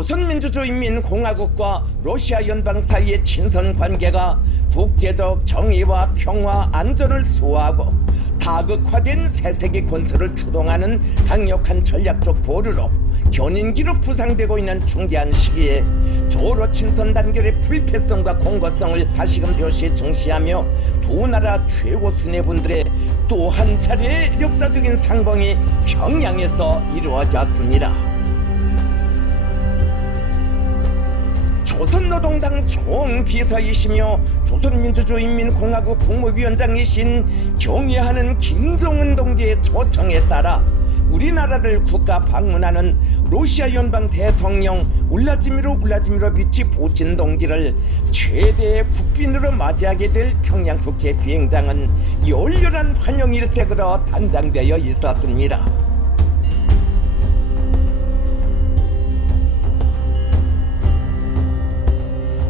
조선민주주의인민공화국과 러시아 연방 사이의 친선 관계가 국제적 정의와 평화 안전을 수호하고 다극화된 새세기 권투를 추동하는 강력한 전략적 보루로 견인기로 부상되고 있는 중대한 시기에 조로 친선 단결의 불패성과 공고성을 다시금 표시 증시하며 두 나라 최고 수뇌분들의 또 한 차례의 역사적인 상봉이 평양에서 이루어졌습니다. 조선노동당 총비서이시며 조선민주주의인민공화국 국무위원장이신 경애하는 김정은 동지의 초청에 따라 우리나라를 국가 방문하는 러시아 연방 대통령 울라지미로비치 푸틴 동지를 최대의 국빈으로 맞이하게 될 평양국제 비행장은 열렬한 환영 일색으로 단장되어 있었습니다.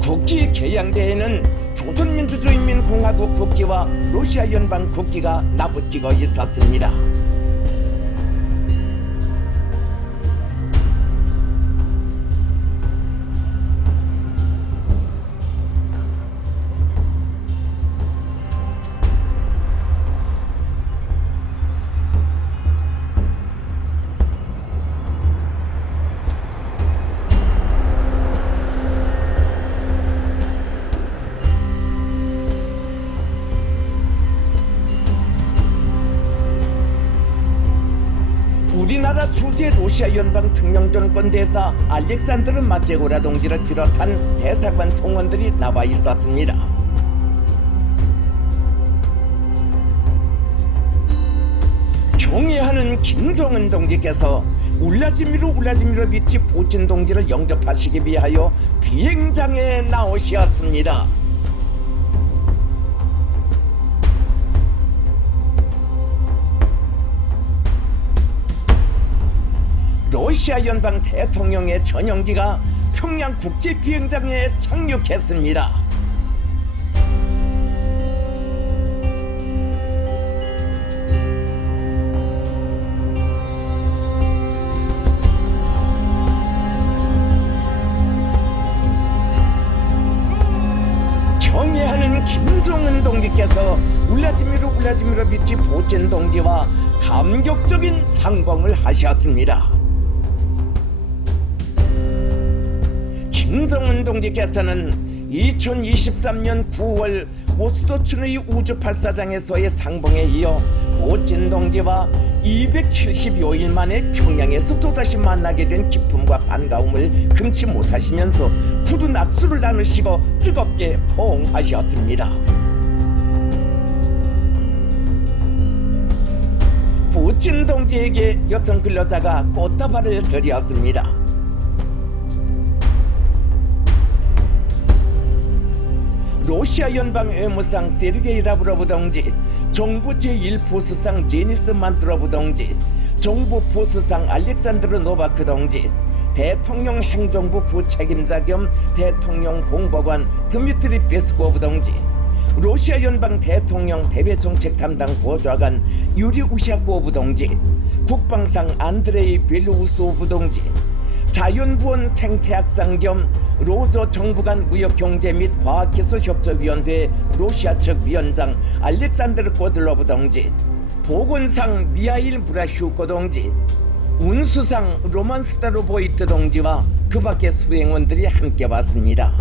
국기 개양대에는 조선민주주의인민공화국 국기와 러시아 연방 국기가 나부끼고 있었습니다. 우리나라 주재 러시아 연방 특명전권 대사 알렉산드르 마제고라 동지를 비롯한 대사관 성원들이 나와 있었습니다. 경애하는 김정은 동지께서 울라지미로비치 푸틴 동지를 영접하시기 위하여 비행장에 나오셨습니다. 러시아 연방 대통령의 전용기가 평양 국제 비행장에 착륙했습니다. 경애하는 김정은 동지께서 울라지미로비치 푸틴 동지와 감격적인 상봉을 하셨습니다. 김정은 동지께서는 2023년 9월 모스도춘의 우주발사장에서의 상봉에 이어 푸틴 동지와 270여일 만에 평양에서 또다시 만나게 된 기쁨과 반가움을 금치 못하시면서 굳은 악수를 나누시고 뜨겁게 포옹하셨습니다. 푸틴 동지에게 여성 근로자가 꽃다발을 드렸습니다. 러시아 연방 외무상 세르게이 라브로브 동지, 정부 제1부수상 제니스 만트로브 동지, 정부 부수상 알렉산드르 노바크 동지, 대통령 행정부 부책임자 겸 대통령 공보관 드미트리 베스코브 동지, 러시아 연방 대통령 대외정책 담당 보좌관 유리 우샤코브 동지, 국방상 안드레이 벨루우소브 동지, 자연부원 생태학상 겸 로저 정부 간 무역경제 및 과학기술협조위원회 러시아 측 위원장 알렉산드르 코즐로브 동지, 보건상 미하일 무라슈코 동지, 운수상 로만 스타로보이트 동지와 그 밖의 수행원들이 함께 왔습니다.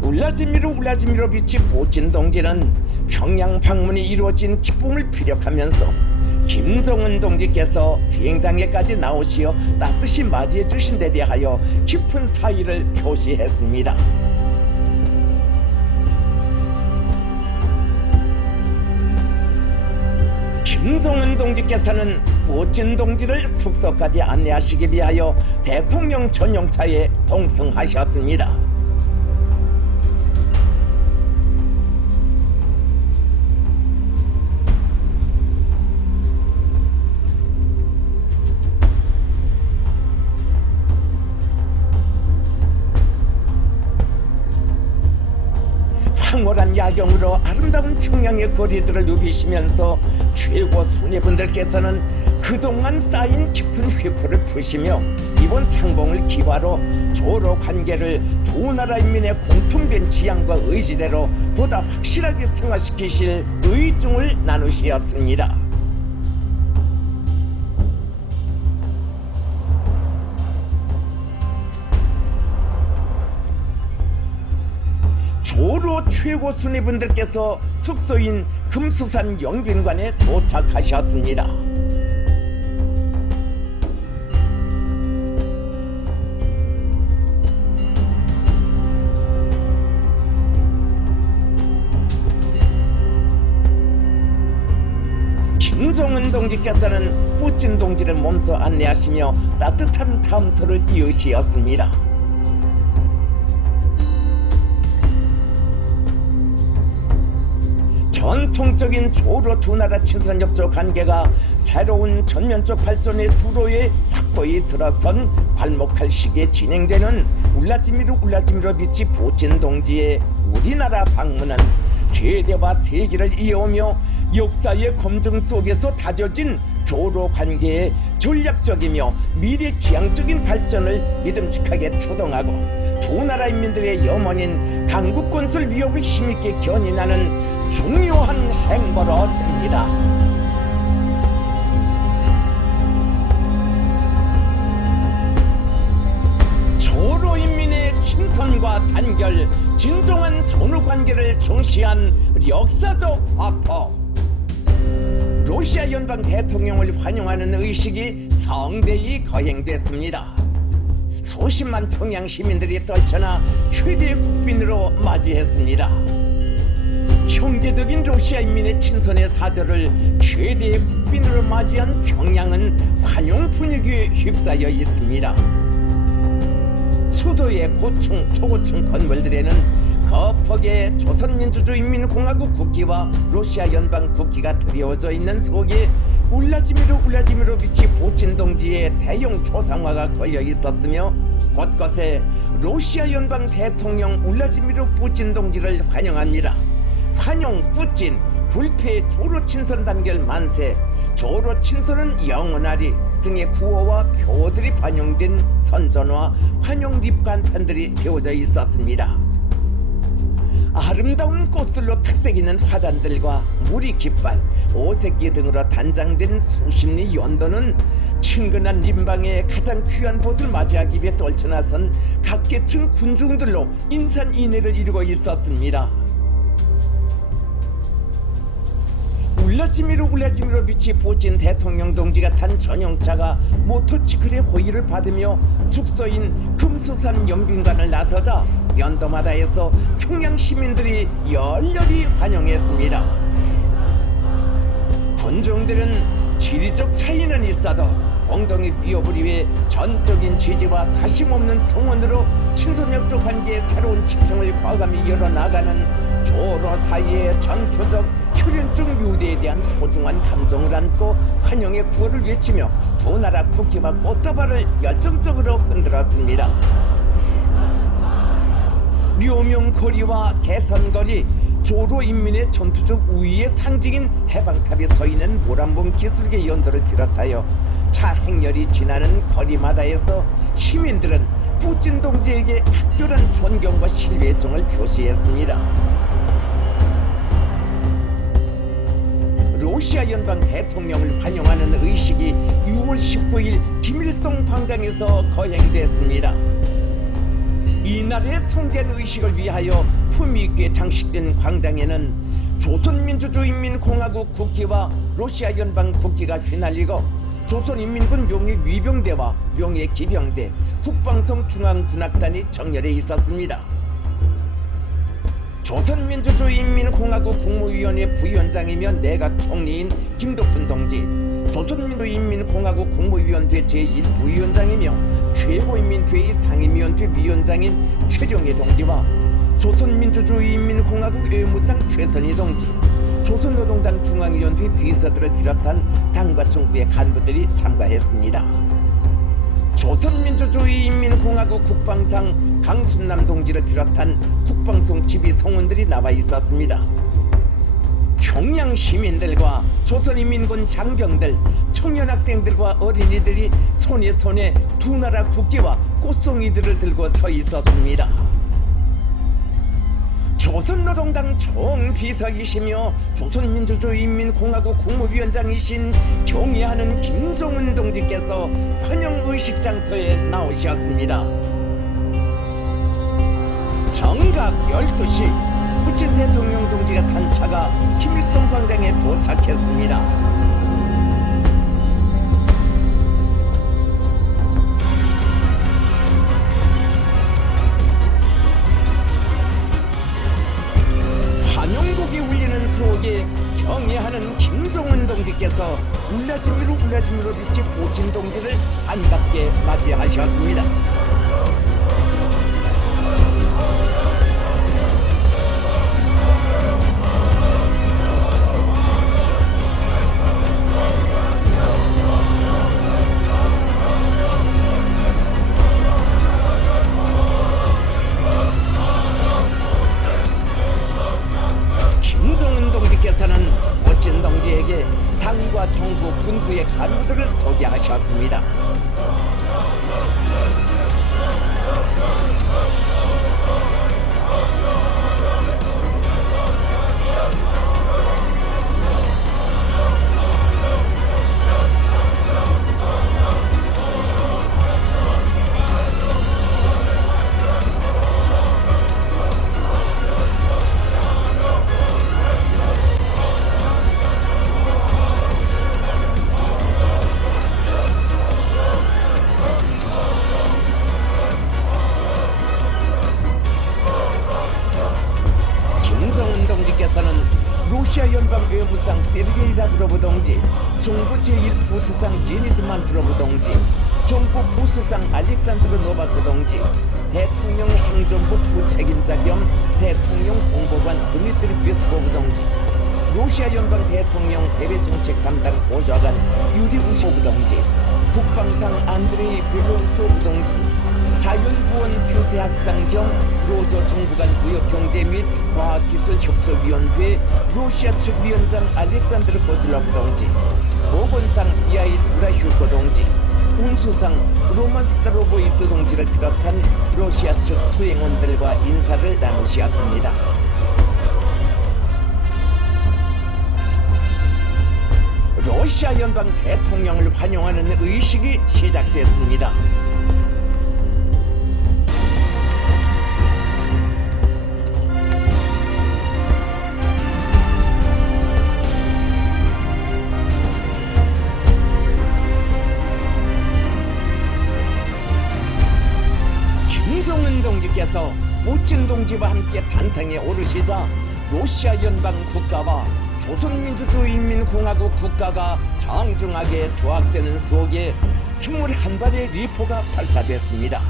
울라지미로비치 푸틴 동지는 평양 방문이 이루어진 기쁨을 피력하면서 김정은 동지께서 비행장에까지 나오시어 따뜻이 맞이해 주신 데 대하여 깊은 사의를 표시했습니다. 김정은 동지께서는 푸틴 동지를 숙소까지 안내하시기 위하여 대통령 전용차에 동승하셨습니다. 황홀한 야경으로 아름다운 평양의 거리들을 누비시면서 최고 수뇌분들께서는 그동안 쌓인 깊은 회포를 베푸시며 이번 상봉을 기화로 조로 관계를 두 나라 인민의 공통된 지향과 의지대로 보다 확실하게 승화시키실 의중을 나누시었습니다. 조로 최고 순위분들께서 숙소인 금수산 영빈관에 도착하셨습니다. 김성은 동지께서는 뿌찐 동지를 몸소 안내하시며 따뜻한 탐소를 이으시었습니다. 전통적인 조로 두 나라 친선협조 관계가 새로운 전면적 발전의 주로에 확고히 들어선 괄목할 시기에 진행되는 울라지미르비치 푸친 동지의 우리나라 방문은 세대와 세기를 이어오며 역사의 검증 속에서 다져진 조로 관계의 전략적이며 미래지향적인 발전을 믿음직하게 추동하고 두 나라 인민들의 염원인 강국건설 위협을 힘있게 견인하는 중요한 행보로 됩니다. 조로 인민의 친선과 단결, 진정한 전후관계를 중시한 역사적 화포. 러시아 연방 대통령을 환영하는 의식이 성대히 거행됐습니다. 수십만 평양 시민들이 떨쳐나 최대의 국빈으로 맞이했습니다. 형제적인 러시아 인민의 친선의 사절을 최대의 국빈으로 맞이한 평양은 환영 분위기에 휩싸여 있습니다. 수도의 고층, 초고층 건물들에는 거퍽의 조선민주주의인민공화국 국기와 러시아 연방 국기가 드리워져 있는 속에 울라지미르비치 푸친 동지의 대형 초상화가 걸려 있었으며 곳곳에 러시아 연방 대통령 울라지미르 푸친 동지를 환영합니다. 환영 푸친, 불패 조로 친선 단결 만세, 조로 친선은 영원하리 등의 구호와 표어들이 반영된 선전과 환영 립간판들이 세워져 있었습니다. 아름다운 꽃들로 특색 있는 화단들과 무리 깃발, 오색기 등으로 단장된 수십리 연도는 친근한 림방에 가장 귀한 곳을 맞이하기 위해 떨쳐나선 각계층 군중들로 인산인해를 이루고 있었습니다. 울라지미르비치 푸친 대통령 동지가 탄 전용차가 모터치클의 호의를 받으며 숙소인 금수산 영빈관을 나서자 연도마다에서 평양 시민들이 열렬히 환영했습니다. 군중들은 지리적 차이는 있어도 공동의 위협을 위해 전적인 지지와 사심없는 성원으로 친선협조 관계의 새로운 지평을 과감히 열어나가는 조로 사이의 전투적 혈연적 유대에 대한 소중한 감정을 안고 환영의 구호를 외치며 두 나라 국기와 꽃다발을 열정적으로 흔들었습니다. 료명거리와 개선거리, 조로 인민의 전투적 우위의 상징인 해방탑이 서있는 모란봉 기술계 연도를 비롯하여 차 행렬이 지나는 거리마다에서 시민들은 푸친 동지에게 각별한 존경과 신뢰정을 표시했습니다. 러시아 연방 대통령을 환영하는 의식이 6월 19일 김일성 광장에서 거행됐습니다. 이날의 성대한 의식을 위하여 품위있게 장식된 광장에는 조선민주주의인민공화국 국기와 러시아 연방 국기가 휘날리고 조선인민군 명예 위병대와 명예 기병대, 국방성 중앙군악단이 정렬해 있었습니다. 조선민주주의인민공화국 국무위원회 부위원장이며 내각 총리인 김덕훈 동지, 조선민주인민공화국 국무위원회 제1부위원장이며 최고인민회의 상임위원회 위원장인 최룡해 동지와 조선민주주의인민공화국 외무상 최선희 동지, 조선노동당 중앙위원회 비서들을 비롯한 당과 정부의 간부들이 참가했습니다. 조선민주주의인민공화국 국방상 강순남 동지를 비롯한 국방성 지휘 성원들이 나와 있었습니다. 평양 시민들과 조선인민군 장병들, 청년 학생들과 어린이들이 손에 손에 두 나라 국기와 꽃송이들을 들고 서 있었습니다. 조선노동당 총비서이시며 조선민주주의인민공화국 국무위원장이신 경의하는 김정은 동지께서 환영의식 장소에 나오셨습니다. 정각 12시 푸친 대통령 동지가 탄 차가 김일성 광장에 도착했습니다. 환영곡이 울리는 속에 경의하는 김정은 동지께서 울라짐으로 비친 푸친 동지를 반갑게 맞이하셨습니다. 께서는 멋진 동지에게 당과 정부, 군부의 간부들을 소개하셨습니다. 김정은 동지께서는 러시아 연방 외무상 세르게이 라브로브 동지, 정부 제1부수상 제니스만 프로브 동지, 정부 부수상 알렉산드르 노바크 동지, 대통령 행정부 부책임자 겸 대통령 공보관 드미트리 페스코브 동지, 러시아 연방 대통령 대외정책 담당 보좌관 유리 우쇼브 동지, 국방상 안드레이 벨로소브 동지, 자연구원 생태학상 겸 로저 정부간 무역경제 및 과학기술협조위원회 러시아 측 위원장 알렉산드르 코즐로프 동지, 보건상 미하일 우라슈코 동지, 운수상 로만 스타로보이트 동지를 비롯한 러시아 측 수행원들과 인사를 나누셨습니다. 러시아 연방 대통령을 환영하는 의식이 시작됐습니다. 김정은 동지께서 푸친 동지와 함께 단상에 오르시자 러시아 연방 국가와 조선민주주의인민공화국 국가가 정중하게 조합되는 속에 21발의 리포가 발사됐습니다.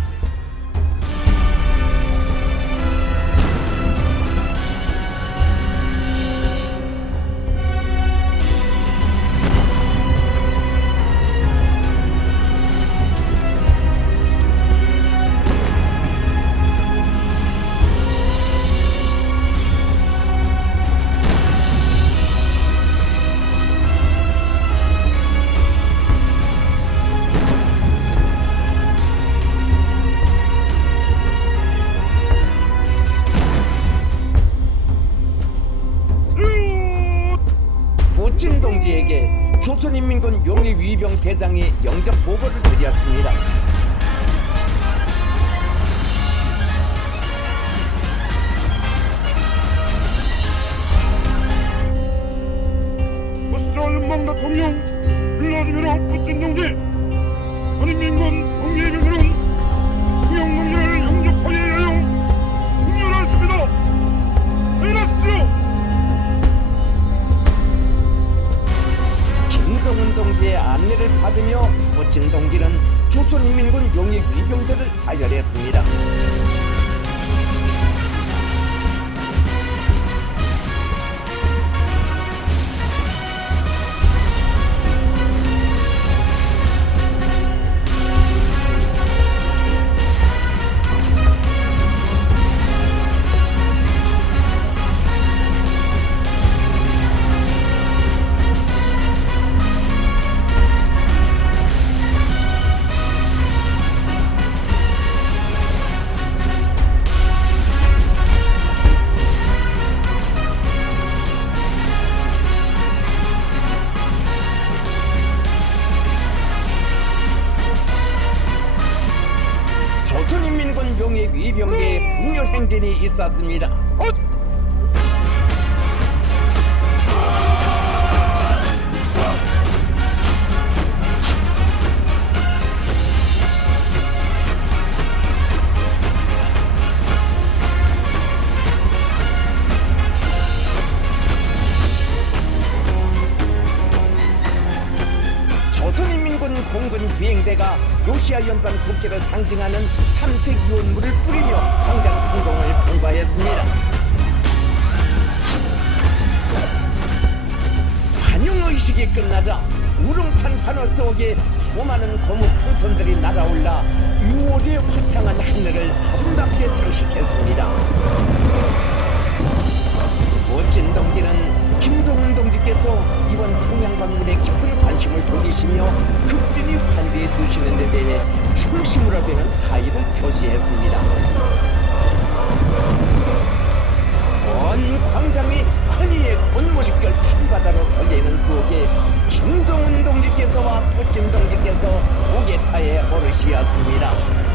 푸친 동지에게 조선인민군 용의 위병 대장이 영접 보고를 드렸습니다. 러시아 연방 대통령 블라디미르 푸친 동지, 선인민군 용의위병들은 통영 동지를 영접하기 위하여 응원하였습니다. 행하십시오. 김정은 동지의 안내를 받으며 푸친 동지는 조선인민군 용의 위병들을 사열했습니다. 명예 위병대의 분열 행진이 있었습니다. 조선인민군 공군 비행대가 러시아 연방 국기를 상징하는 삼색 유언물을 뿌리며 광장 상공을 통과했습니다. 환영의식이 끝나자 우렁찬 환호 속에 수많은 고무 풍선들이 날아올라 6월의 화창한 하늘을 아름답게 장식했습니다. 멋진 동지는 김정은 동지께서 이번 평양 방문에 깊은 관심을 돌리시며 극진히 환대해 주시는 데 대해 충심으로 되는 사의를 표시했습니다. 온 광장이 환희의 꽃물결 춤바다로 설레는 속에 김정은 동지께서와 푸틴 동지께서 무게차에 오르시었습니다.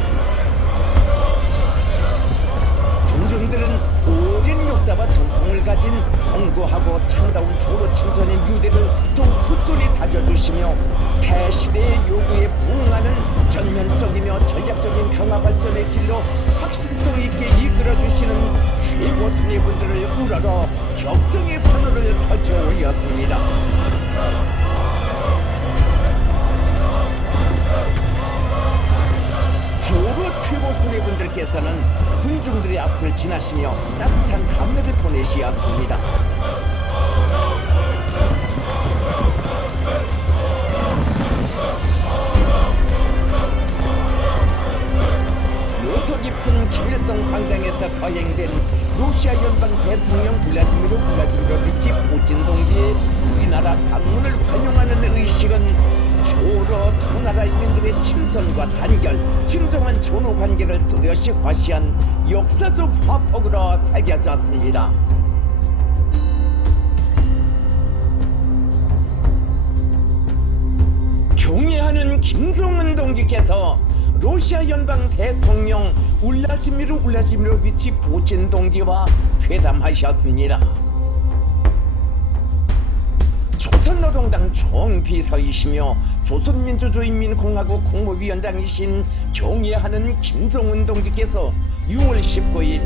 군중들은 오랜 역사와 전통을 가진 견고하고 참다운 조로 친선의 뮤대를 더욱 굳건히 다져주시며 새 시대의 요구에 부응하는 전면적이며 전략적인 강화 발전의 길로 확신성 있게 이끌어주시는 최고 수뇌분들을 우러러 격정의 환호를 터쳐 올렸습니다. 조로 최고 수뇌분들께서는 군중들의 앞을 지나시며 따뜻한 감례를 보내시었습니다. 요소 깊은 김일성 광장에서 거행된 러시아 연방 대통령 블라디미르 블라디미로비치 푸틴 동지의 우리나라 방문을 환영하는 의식은 조로 두 나라 인민들의 친선과 단결, 진정한 전후 관계를 뚜렷이 과시한 역사적 화폭으로 새겨졌습니다. 경애하는 김정은 동지께서 러시아 연방 대통령 울라지미르 울라지미로비치 푸틴 동지와 회담하셨습니다. 조선노동당 총비서이시며 조선민주주의인민공화국 국무위원장이신 경애하는 김정은 동지께서 6월 19일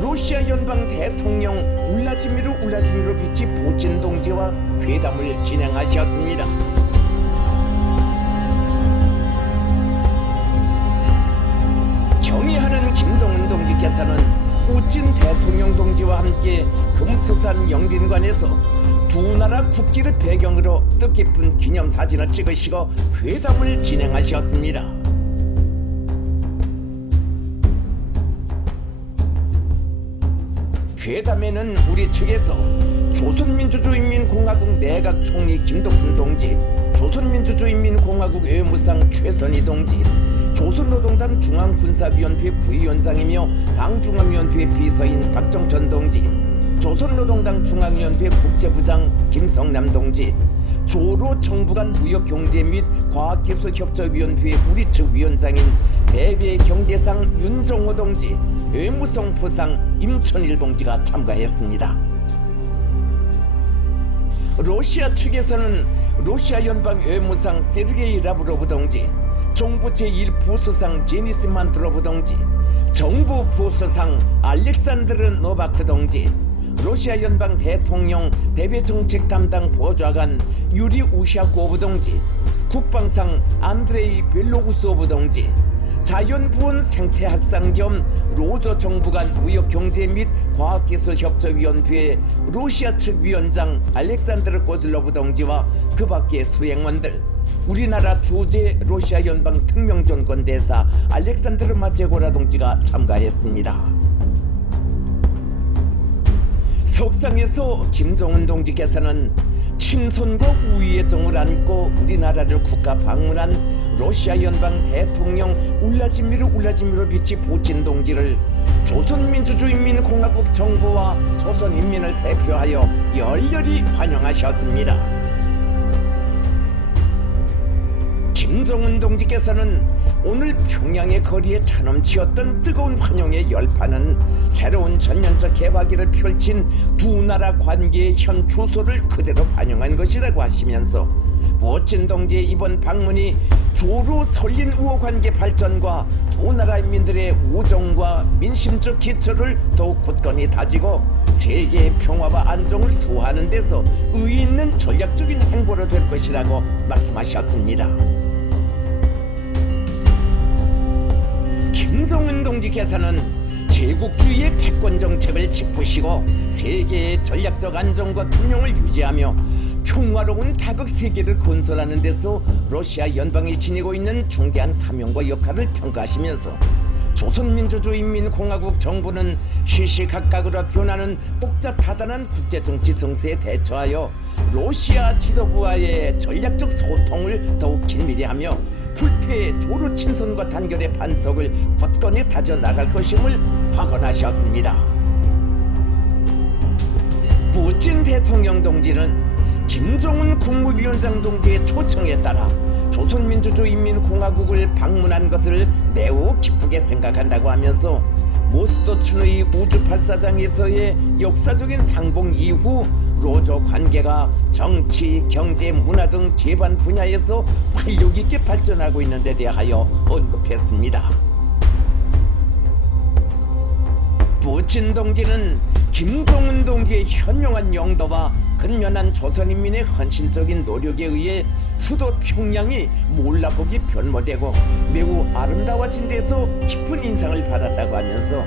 러시아 연방 대통령 울라지미르 울라지미로비치 푸틴 동지와 회담을 진행하셨습니다. 경애하는 김정은 동지께서는 푸틴 대통령 동지와 함께 금수산 영빈관에서 두 나라 국기를 배경으로 뜻깊은 기념사진을 찍으시고 회담을 진행하셨습니다. 회담에는 우리 측에서 조선민주주의인민공화국 내각총리 김덕훈 동지, 조선민주주의인민공화국 외무상 최선희 동지, 조선노동당 중앙군사위원회 부위원장이며 당중앙위원회 비서인 박정천 동지, 조선노동당 중앙위원회 국제부장 김성남 동지, 조로 정부 간 무역경제 및 과학기술협조위원회 우리 측 위원장인 대외경제상 윤정호 동지, 외무성 부상 임천일 동지가 참가했습니다. 러시아 측에서는 러시아 연방 외무상 세르게이 라브로브 동지, 정부 제1부수상 제니스 만트로브 동지, 정부 부수상 알렉산드르 노바크 동지, 러시아 연방 대통령 대외정책 담당 보좌관 유리 우샤코브 동지, 국방상 안드레이 벨로우소브 동지, 자연부원 생태학상 겸 로저 정부 간 무역경제 및 과학기술협조위원회 러시아 측 위원장 알렉산드르 고즐로브 동지와 그 밖의 수행원들, 우리나라 주재 러시아 연방 특명전권 대사 알렉산드르 마체고라 동지가 참가했습니다. 석상에서 김정은 동지께서는 친선과 우위의 정을 안고 우리나라를 국가 방문한 러시아 연방 대통령 울라지미르 울라지미로비치 푸틴 동지를 조선민주주의인민공화국 정부와 조선인민을 대표하여 열렬히 환영하셨습니다. 김정은 동지께서는 오늘 평양의 거리에 차넘치었던 뜨거운 환영의 열판은 새로운 전면적 개화기를 펼친 두 나라 관계의 현 주소를 그대로 반영한 것이라고 하시면서 멋진 동지의 이번 방문이 조로 설린 우호 관계 발전과 두 나라 인민들의 우정과 민심적 기초를 더욱 굳건히 다지고 세계의 평화와 안정을 수호하는 데서 의의 있는 전략적인 행보로 될 것이라고 말씀하셨습니다. 김정은 동지께서는 제국주의의 패권 정책을 짚으시고 세계의 전략적 안정과 균형을 유지하며 평화로운 다극 세계를 건설하는 데서 러시아 연방이 지니고 있는 중대한 사명과 역할을 평가하시면서 조선민주주의인민공화국 정부는 시시각각으로 변하는 복잡하다는 국제정치 정세에 대처하여 러시아 지도부와의 전략적 소통을 더욱 긴밀히 하며 불패의 조로 친선과 단결의 반석을 굳건히 다져 나갈 것임을 확언하셨습니다. 푸틴 대통령 동지는 김정은 국무위원장 동지의 초청에 따라 조선민주주의인민공화국을 방문한 것을 매우 기쁘게 생각한다고 하면서 모스도춘의 우주발사장에서의 역사적인 상봉 이후 로조 관계가 정치, 경제, 문화 등 제반 분야에서 활력 있게 발전하고 있는 데 대하여 언급했습니다. 푸틴 동지는 김정은 동지의 현명한 영도와 근면한 조선인민의 헌신적인 노력에 의해 수도 평양이 몰라보기 변모되고 매우 아름다워진 데서 깊은 인상을 받았다고 하면서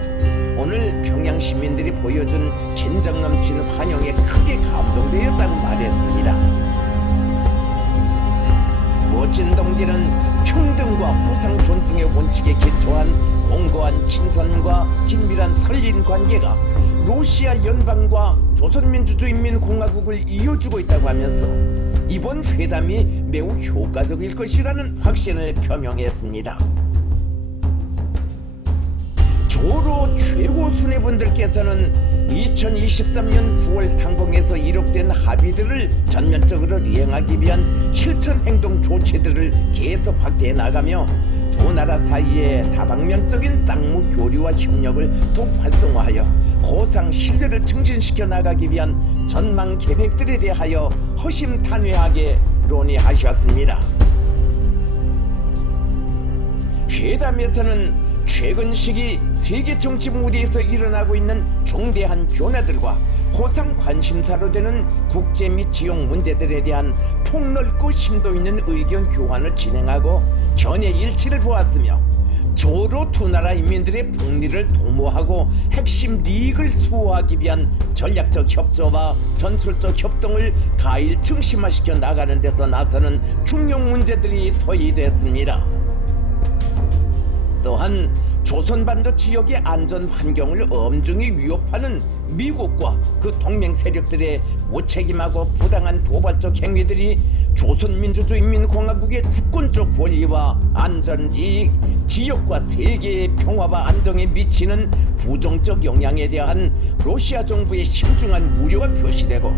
오늘 평양 시민들이 보여준 진정 넘치는 환영에 크게 감동되었다고 말했습니다. 멋진 동지는 평등과 후상 존중의 원칙에 기초한 공고한 친선과 긴밀한 설린 관계가 러시아 연방과 조선민주주의인민공화국을 이어주고 있다고 하면서 이번 회담이 매우 효과적일 것이라는 확신을 표명했습니다. 조로 최고 수뇌분들께서는 2023년 9월 상봉에서 이룩된 합의들을 전면적으로 이행하기 위한 실천 행동 조치들을 계속 확대해 나가며 두 나라 사이의 다방면적인 쌍무 교류와 협력을 더욱 활성화하여 고상 신뢰를 증진시켜 나가기 위한 전망 계획들에 대하여 허심탄회하게 논의하셨습니다. 회담에서는 최근 시기 세계 정치 무대에서 일어나고 있는 중대한 변화들과 고상 관심사로 되는 국제 및 지역 문제들에 대한 폭넓고 심도 있는 의견 교환을 진행하고 견해 일치를 보았으며 조로 두 나라 인민들의 복리를 도모하고 핵심 이익을 수호하기 위한 전략적 협조와 전술적 협동을 가일 증심화시켜 나가는 데서 나서는 중요한 문제들이 토의됐습니다. 또한 조선반도 지역의 안전 환경을 엄중히 위협하는 미국과 그 동맹 세력들의 무책임하고 부당한 도발적 행위들이 조선민주주의인민공화국의 주권적 권리와 안전 이익, 지역과 세계의 평화와 안정에 미치는 부정적 영향에 대한 러시아 정부의 심중한 우려가 표시되고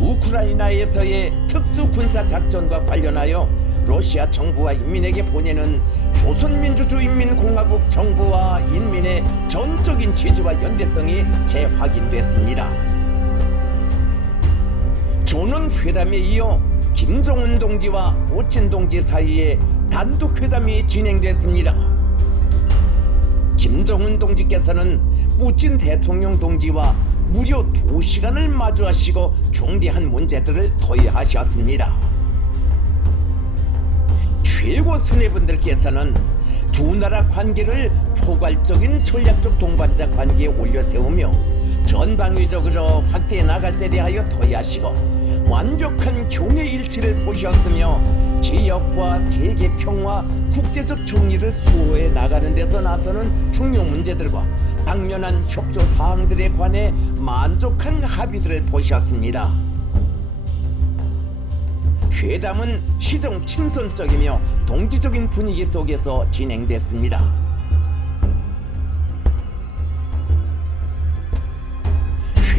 우크라이나에서의 특수 군사 작전과 관련하여 러시아 정부와 인민에게 보내는 조선민주주의인민공화국 정부와 인민의 전적인 지지와 연대성이 재확인됐습니다. 조는 회담에 이어 김정은 동지와 푸틴 동지 사이에 단독 회담이 진행됐습니다. 김정은 동지께서는 푸틴 대통령 동지와 무려 2시간을 마주하시고 중대한 문제들을 토의하셨습니다. 최고 수뇌분들께서는 두 나라 관계를 포괄적인 전략적 동반자 관계에 올려세우며 전방위적으로 확대해 나갈 때 대하여 토의하시고 완벽한 경의 일치를 보셨으며 지역과 세계 평화, 국제적 정의를 수호해 나가는 데서 나서는 중요 문제들과 당면한 협조 사항들에 관해 만족한 합의들을 보셨습니다. 회담은 시정 친선적이며 동지적인 분위기 속에서 진행됐습니다.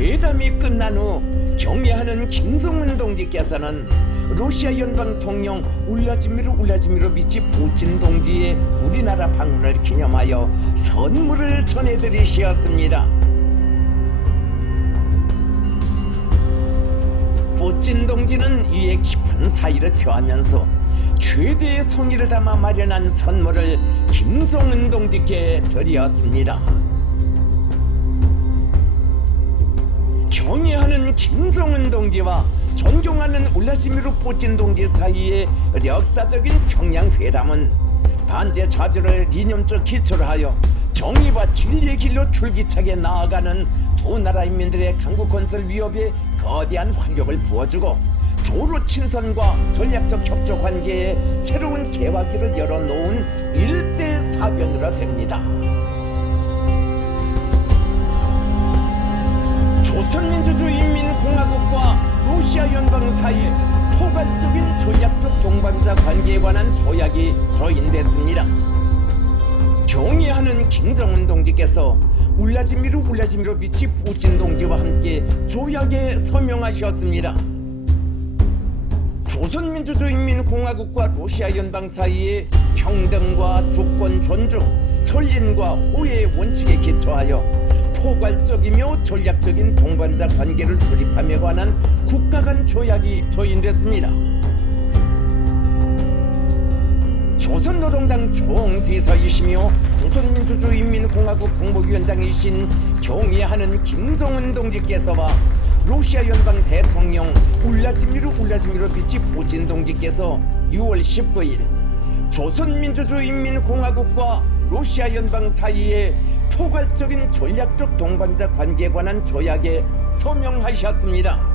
회담이 끝난 후 경애하는 김정은 동지께서는 러시아 연방 통령 울라지미르 미치 푸틴 동지의 우리나라 방문을 기념하여 선물을 전해드리셨습니다. 푸틴 동지는 이에 깊은 사의를 표하면서 최대의 성의를 담아 마련한 선물을 김정은 동지께 드렸습니다. 경애하는 김정은 동지와 존경하는 울라지미르 푸틴 동지 사이의 역사적인 평양회담은 반제 자주를 이념적 기초로 하여 정의와 진리의 길로 줄기차게 나아가는 두 나라 인민들의 강국 건설 위협에 거대한 활력을 부어주고 조로 친선과 전략적 협조 관계에 새로운 개화기를 열어놓은 일대 사변으로 됩니다. 조선민주주의인민공화국과 러시아 연방 사이에 포괄적인 전략적 동반자 관계에 관한 조약이 조인됐습니다. 경애하는 김정은 동지께서 울라지미르 미치 푸틴 동지와 함께 조약에 서명하셨습니다. 조선민주주의인민공화국과 러시아 연방 사이의 평등과 주권 존중, 설린과 호혜의 원칙에 기초하여 포괄적이며 전략적인 동반자 관계를 수립함에 관한 국가 간 조약이 조인됐습니다. 조선노동당 총비서이시며 조선민주주의인민공화국 국무위원장이신 경애하는 김정은 동지께서와 러시아 연방 대통령 울라지미르 미치 푸틴 동지께서 6월 19일 조선민주주의인민공화국과 러시아 연방 사이에 포괄적인 전략적 동반자 관계에 관한 조약에 서명하셨습니다.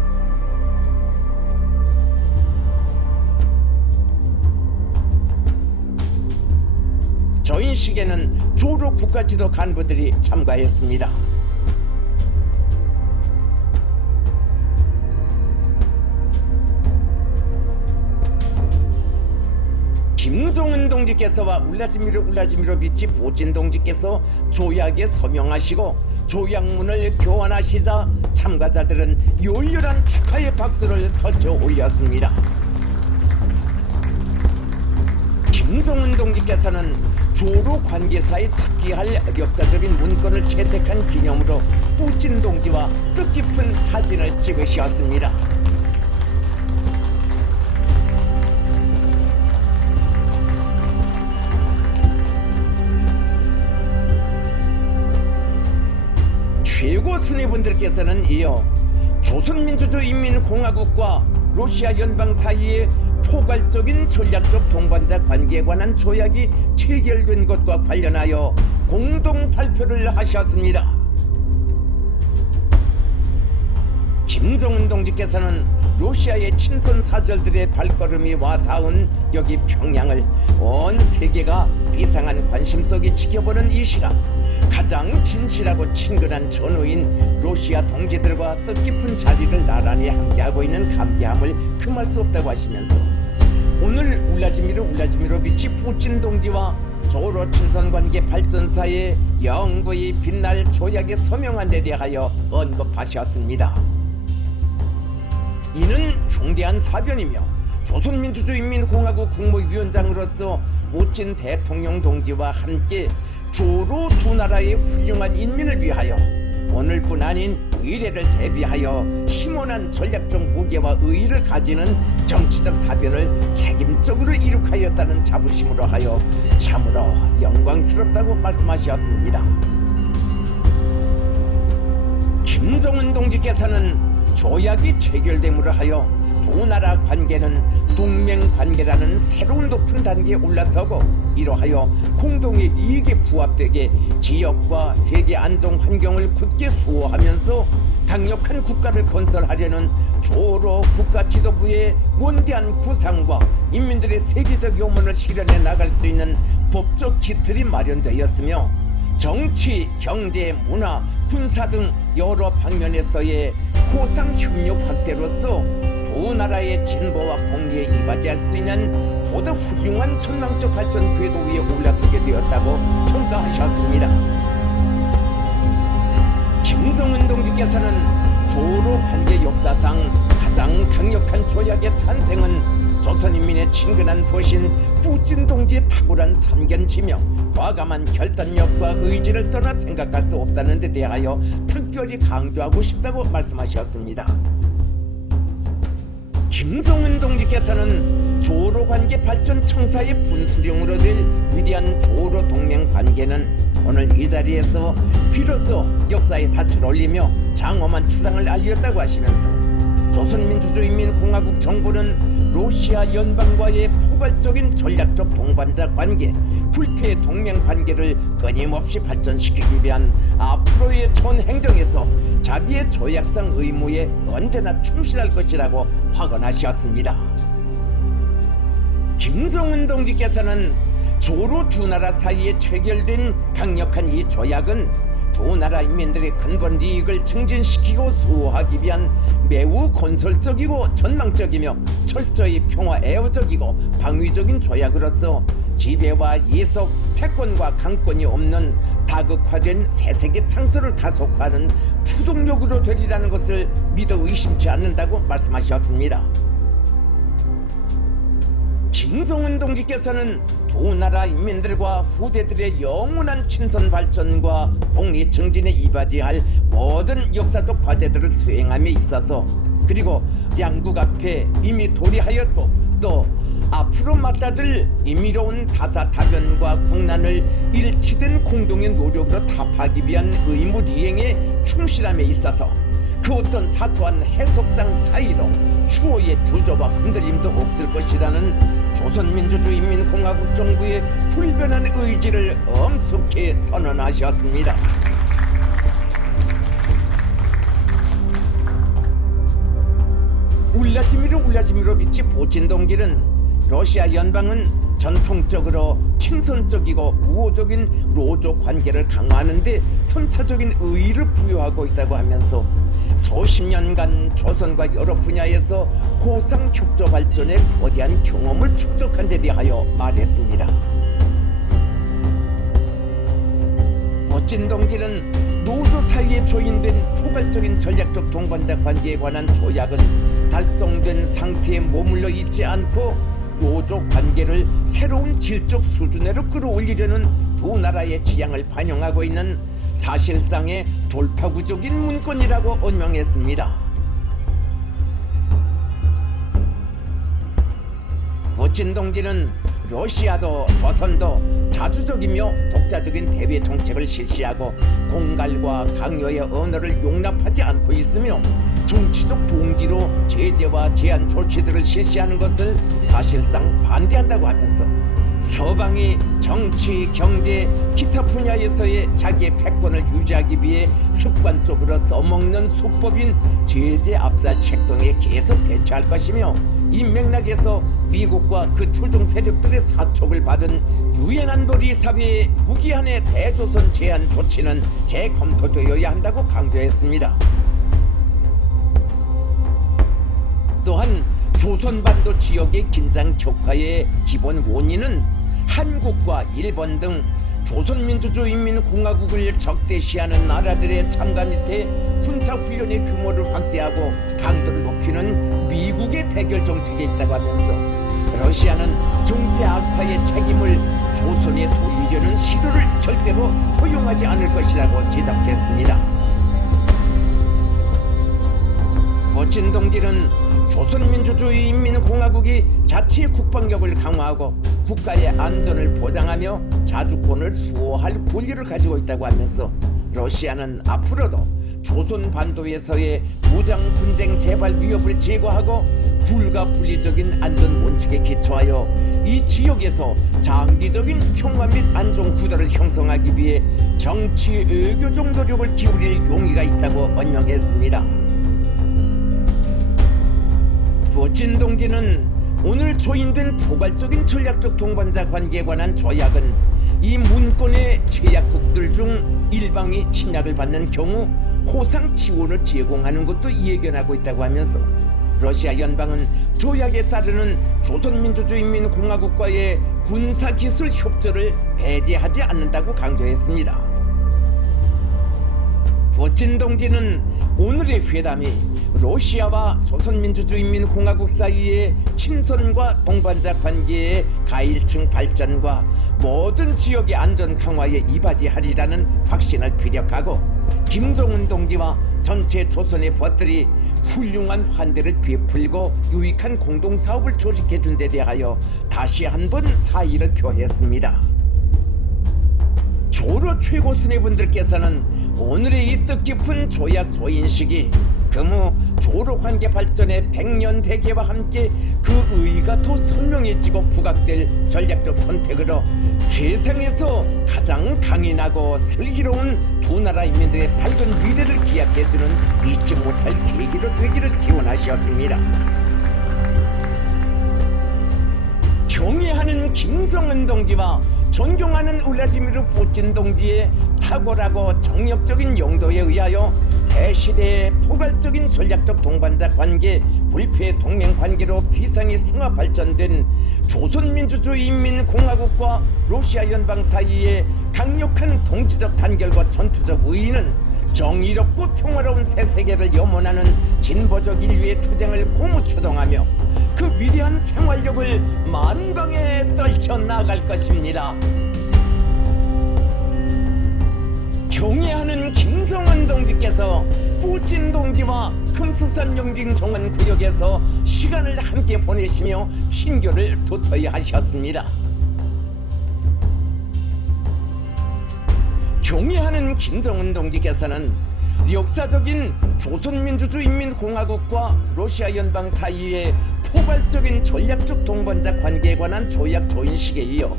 조인식에는 주로 국가지도 간부들이 참가했습니다. 김정은 동지께서와 울라지미르 미치 푸틴 동지께서 조약에 서명하시고 조약문을 교환하시자 참가자들은 열렬한 축하의 박수를 터쳐 올렸습니다. 김정은 동지께서는 조로 관계사에 탁기할 역사적인 문건을 채택한 기념으로 푸틴 동지와 뜻깊은 사진을 찍으셨습니다. 최고 순위분들께서는 이어 조선민주주의인민공화국과 러시아 연방 사이의 포괄적인 전략적 동반자 관계에 관한 조약이 체결된 것과 관련하여 공동 발표를 하셨습니다. 김정은 동지께서는 러시아의 친선 사절들의 발걸음이 와 닿은 여기 평양을 온 세계가 비상한 관심 속에 지켜보는 이 시각, 가장 진실하고 친근한 전우인 러시아 동지들과 뜻깊은 자리를 나란히 함께하고 있는 감개함을 금할 수 없다고 하시면서 오늘 울라지미르 미치 푸틴 동지와 조로 친선관계 발전사에 영구히 빛날 조약에 서명한 데 대하여 언급하셨습니다. 이는 중대한 사변이며 조선민주주의인민공화국 국무위원장으로서 푸틴 대통령 동지와 함께 조로 두 나라의 훌륭한 인민을 위하여 오늘뿐 아닌 미래를 대비하여 심원한 전략적 무게와 의의를 가지는 정치적 사변을 책임적으로 이룩하였다는 자부심으로 하여 참으로 영광스럽다고 말씀하셨습니다. 김정은 동지께서는 조약이 체결됨으로 하여 두 나라 관계는 동맹 관계라는 새로운 높은 단계에 올라서고 이로하여 공동의 이익에 부합되게 지역과 세계 안정 환경을 굳게 수호하면서 강력한 국가를 건설하려는 조로 국가 지도부의 원대한 구상과 인민들의 세계적 요문을 실현해 나갈 수 있는 법적 기틀이 마련되었으며 정치, 경제, 문화, 군사 등 여러 방면에서의 호상 협력 확대로서 두 나라의 진보와 공리에 이바지할 수 있는 보다 훌륭한 전망적 발전 궤도 위에 올라서게 되었다고 평가하셨습니다. 김정은 동지께서는 조로 관계 역사상 가장 강력한 조약의 탄생은 조선인민의 친근한 보신 뿌찐 동지의 탁월한 선견지명, 과감한 결단력과 의지를 떠나 생각할 수 없다는 데 대하여 특별히 강조하고 싶다고 말씀하셨습니다. 김성은 동지께서는 조로 관계 발전 청사의 분수령으로 될 위대한 조로 동맹 관계는 오늘 이 자리에서 비로소 역사의 닻을 올리며 장엄한 출항을 알렸다고 하시면서 조선민주주의인민공화국 정부는 러시아 연방과의 포괄적인 전략적 동반자 관계, 불패의 동맹 관계를 끊임없이 발전시키기 위한 앞으로의 전 행정에서 자기의 조약상 의무에 언제나 충실할 것이라고 확언하셨습니다. 김성은 동지께서는 조로 두 나라 사이에 체결된 강력한 이 조약은 두 나라 인민들의 근본 이익을 증진시키고 수호하기 위한 매우 건설적이고 전망적이며 철저히 평화 애호적이고 방위적인 조약으로서 지배와 예속, 패권과 강권이 없는 다극화된 새세계 창설을 가속화하는 추동력으로 되리라는 것을 믿어 의심치 않는다고 말씀하셨습니다. 김성은 동지께서는 두 나라 인민들과 후대들의 영원한 친선 발전과 복리 증진에 이바지할 모든 역사적 과제들을 수행함에 있어서, 그리고 양국 앞에 이미 도리하였고 또 앞으로 맞닥들 임의로운 다사다변과 국난을 일치된 공동의 노력으로 타파하기 위한 의무 이행에 충실함에 있어서 그 어떤 사소한 해석상 차이도 추호의 주저와 흔들림도 없을 것이라는 조선민주주의인민공화국 정부의 불변한 의지를 엄숙히 선언하셨습니다. 울라지미로 빛이 부친 동지는 러시아 연방은 전통적으로 친선적이고 우호적인 로조 관계를 강화하는 데 선차적인 의의를 부여하고 있다고 하면서 수십 년간 조선과 여러 분야에서 호상 협조 발전에 거대한 경험을 축적한 데 대하여 말했습니다. 멋진 동지는 노조 사이에 조인된 포괄적인 전략적 동반자 관계에 관한 조약은 달성된 상태에 머물러 있지 않고 노조 관계를 새로운 질적 수준으로 끌어올리려는 두 나라의 지향을 반영하고 있는 사실상의 돌파구적인 문건이라고 언명했습니다. 부친 동지는 러시아도 조선도 자주적이며 독자적인 대외 정책을 실시하고 공갈과 강요의 언어를 용납하지 않고 있으며 정치적 동기로 제재와 제한 조치들을 실시하는 것을 사실상 반대한다고 하면서 서방이 정치, 경제, 기타 분야에서의 자기의 패권을 유지하기 위해 습관적으로 써먹는 수법인 제재 압살 책동에 계속 대처할 것이며, 이 맥락에서 미국과 그 출중 세력들의 사촉을 받은 유엔 안보리 사회의 무기한의 대조선 제한 조치는 재검토되어야 한다고 강조했습니다. 또한 조선반도 지역의 긴장 격화의 기본 원인은 한국과 일본 등 조선민주주의인민공화국을 적대시하는 나라들의 참가 밑에 군사훈련의 규모를 확대하고 강도를 높이는 미국의 대결 정책에 있다고 하면서 러시아는 정세 악화의 책임을 조선에 돌리려는 시도를 절대로 허용하지 않을 것이라고 지적했습니다. 부친 동지는 조선민주주의인민공화국이 자치의 국방력을 강화하고 국가의 안전을 보장하며 자주권을 수호할 권리를 가지고 있다고 하면서 러시아는 앞으로도 조선 반도에서의 무장 분쟁 재발 위협을 제거하고 불가분리적인 안전 원칙에 기초하여 이 지역에서 장기적인 평화 및 안정 구도를 형성하기 위해 정치 외교적 노력을 기울일 용의가 있다고 언명했습니다. 부친 동지는 오늘 조인된 포괄적인 전략적 동반자 관계에 관한 조약은 이 문건의 제약국들 중 일방이 침략을 받는 경우 호상 지원을 제공하는 것도 예견하고 있다고 하면서 러시아 연방은 조약에 따르는 조선민주주의인민공화국과의 군사기술 협조를 배제하지 않는다고 강조했습니다. 푸틴 동지는 오늘의 회담이 러시아와 조선민주주의인민공화국 사이의 친선과 동반자 관계의 가일층 발전과 모든 지역의 안전 강화에 이바지하리라는 확신을 피력하고 김정은 동지와 전체 조선의 벗들이 훌륭한 환대를 베풀고 유익한 공동사업을 조직해준 데 대하여 다시 한번 사의를 표했습니다. 조로 최고 수뇌분들께서는 오늘의 이 뜻깊은 조약 조인식이 금후 조로 관계 발전의 100년 대계와 함께 그 의의가 더 선명해지고 부각될 전략적 선택으로 세상에서 가장 강인하고 슬기로운 두 나라 인민들의 밝은 미래를 기약해주는 잊지 못할 계기로 되기를 기원하셨습니다. 경애하는 김정은 동지와 존경하는 울라디미르 푸틴 동지의 탁월하고 정력적인 용도에 의하여 새 시대의 포괄적인 전략적 동반자 관계, 불패 동맹 관계로 비상이 승화 발전된 조선민주주의인민공화국과 러시아 연방 사이의 강력한 동지적 단결과 전투적 의의는 정의롭고 평화로운 새 세계를 염원하는 진보적 인류의 투쟁을 고무추동하며 그 위대한 생활력을 만방에 떨쳐나갈 것입니다. 경애하는 김정은 동지께서 푸틴 동지와 금수산 용빙 정원 구역에서 시간을 함께 보내시며 친교를 도토히 하셨습니다. 경애하는 김정은 동지께서는 역사적인 조선민주주의인민공화국과 러시아 연방 사이의 포괄적인 전략적 동반자 관계에 관한 조약 조인식에 이어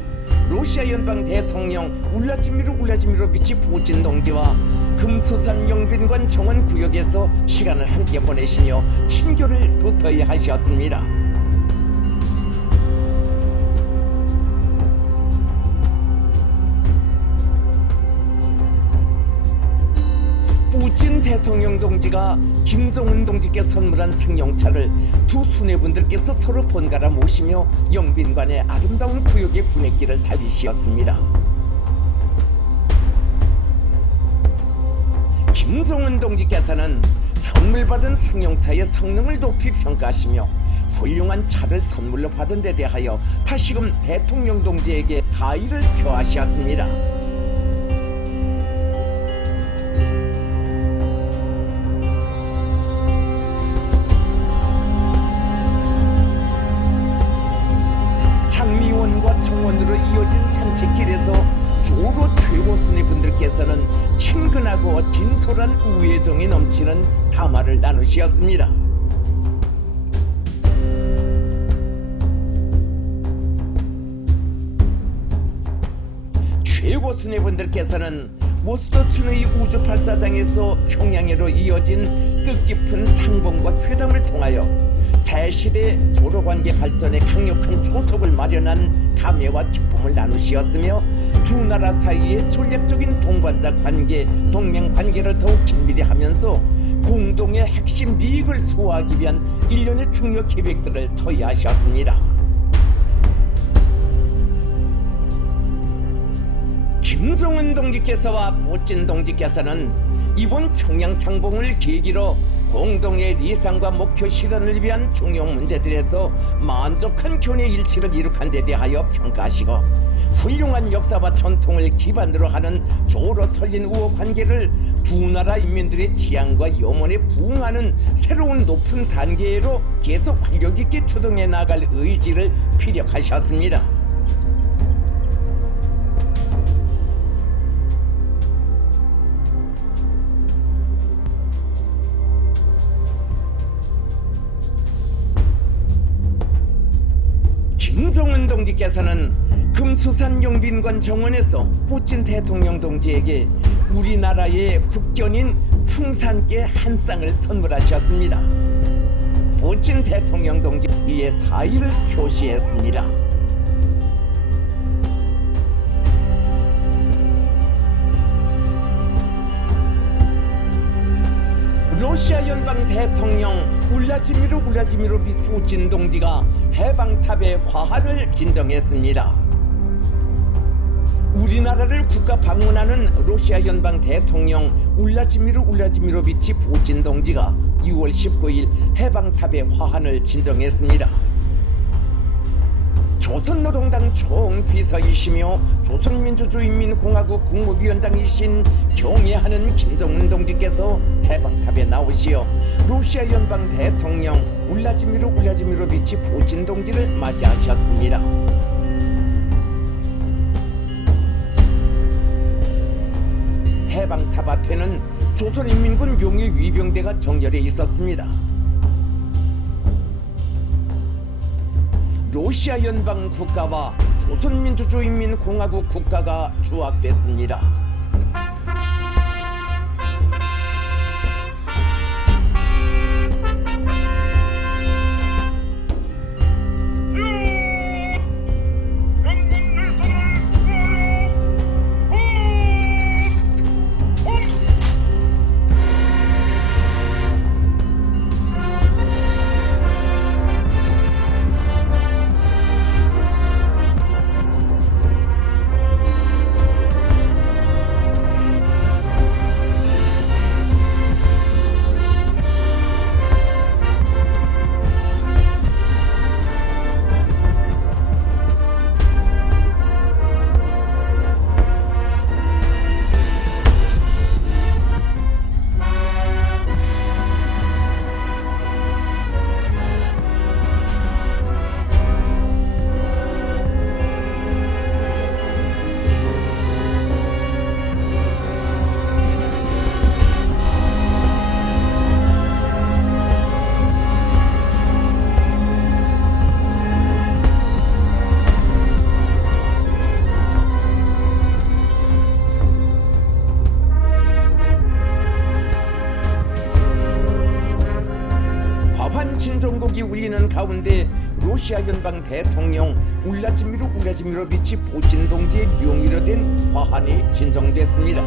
러시아 연방 대통령 울라지미르비치 푸틴 동지와 금수산 영빈관 정원 구역에서 시간을 함께 보내시며 친교를 도토히 하셨습니다. 푸틴 대통령 동지가 김정은 동지께 선물한 승용차를 두 수뇌분들께서 서로 번갈아 모시며 영빈관의 아름다운 구역의 분획길을 달리시었습니다. 김정은 동지께서는 선물 받은 승용차의 성능을 높이 평가하시며 훌륭한 차를 선물로 받은 데 대하여 다시금 대통령 동지에게 사의를 표하셨습니다. 장미원과 정원으로 이어진 산책길에서 조로 최고 수뇌분들께서는 친근하고 진솔한 우애정이 넘치는 담화를 나누셨습니다. 최고 수뇌분들께서는 모스토춘의 우주 발사장에서 평양으로 이어진 뜻깊은 상봉과 회담을 통하여 새 시대 조로 관계 발전에 강력한 조석을 마련한 감회와 기쁨을 나누시었으며 두 나라 사이의 전략적인 동반자 관계, 동맹 관계를 더욱 긴밀히 하면서 공동의 핵심利益을 수호하기 위한 일련의 중요 계획들을 토의하셨습니다. 김정은 동지께서와 푸틴 동지께서는 이번 평양 상봉을 계기로 공동의 리상과 목표 실현을 위한 중요 문제들에서 만족한 견해 일치를 이룩한 데 대하여 평가하시고 훌륭한 역사와 전통을 기반으로 하는 조로 설린 우호 관계를 두 나라 인민들의 지향과 염원에 부응하는 새로운 높은 단계로 계속 활력 있게 추동해 나갈 의지를 피력하셨습니다. 김정은 동지께서는 금수산 용빈관 정원에서 푸틴 대통령 동지에게 우리나라의 국견인 풍산깨 한 쌍을 선물하셨습니다. 푸틴 대통령 동지 이에 사의를 표시했습니다. 러시아 연방 대통령 울라지미르 푸틴 동지가 해방탑의 화환을 진정했습니다. 우리나라를 국가 방문하는 러시아 연방 대통령 울라지미르 울라지미로비치 푸틴 동지가 6월 19일 해방탑의 화환을 진정했습니다. 조선노동당 총비서이시며 조선민주주의인민공화국 국무위원장이신 경애하는 김정은 동지께서 해방탑에 나오시어 러시아 연방 대통령 울라지미르 울라지미로비치 푸틴 동지를 맞이하셨습니다. 해방탑 앞에는 조선인민군 용의 위병대가 정렬해 있었습니다. 러시아 연방 국가와 조선민주주의인민공화국 국가가 조합됐습니다. 진종곡이 울리는 가운데 러시아 연방 대통령 울라지미르 울라지미로비치 푸틴 동지의 명의로 된 화환이 진정됐습니다.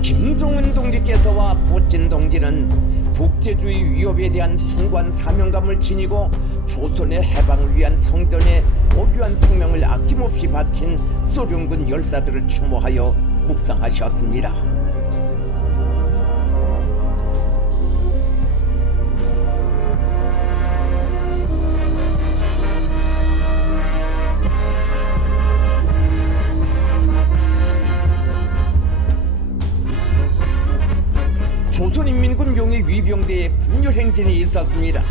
김정은 동지께서와 푸틴 동지는 국제주의 위협에 대한 숭고한 사명감을 지니고 조선의 해방을 위한 성전에 고귀한 생명을 아낌없이 바친 소련군 열사들을 추모하여 묵상하셨습니다. 조선인민군 용의 위병대에 분열 행진이 있었습니다.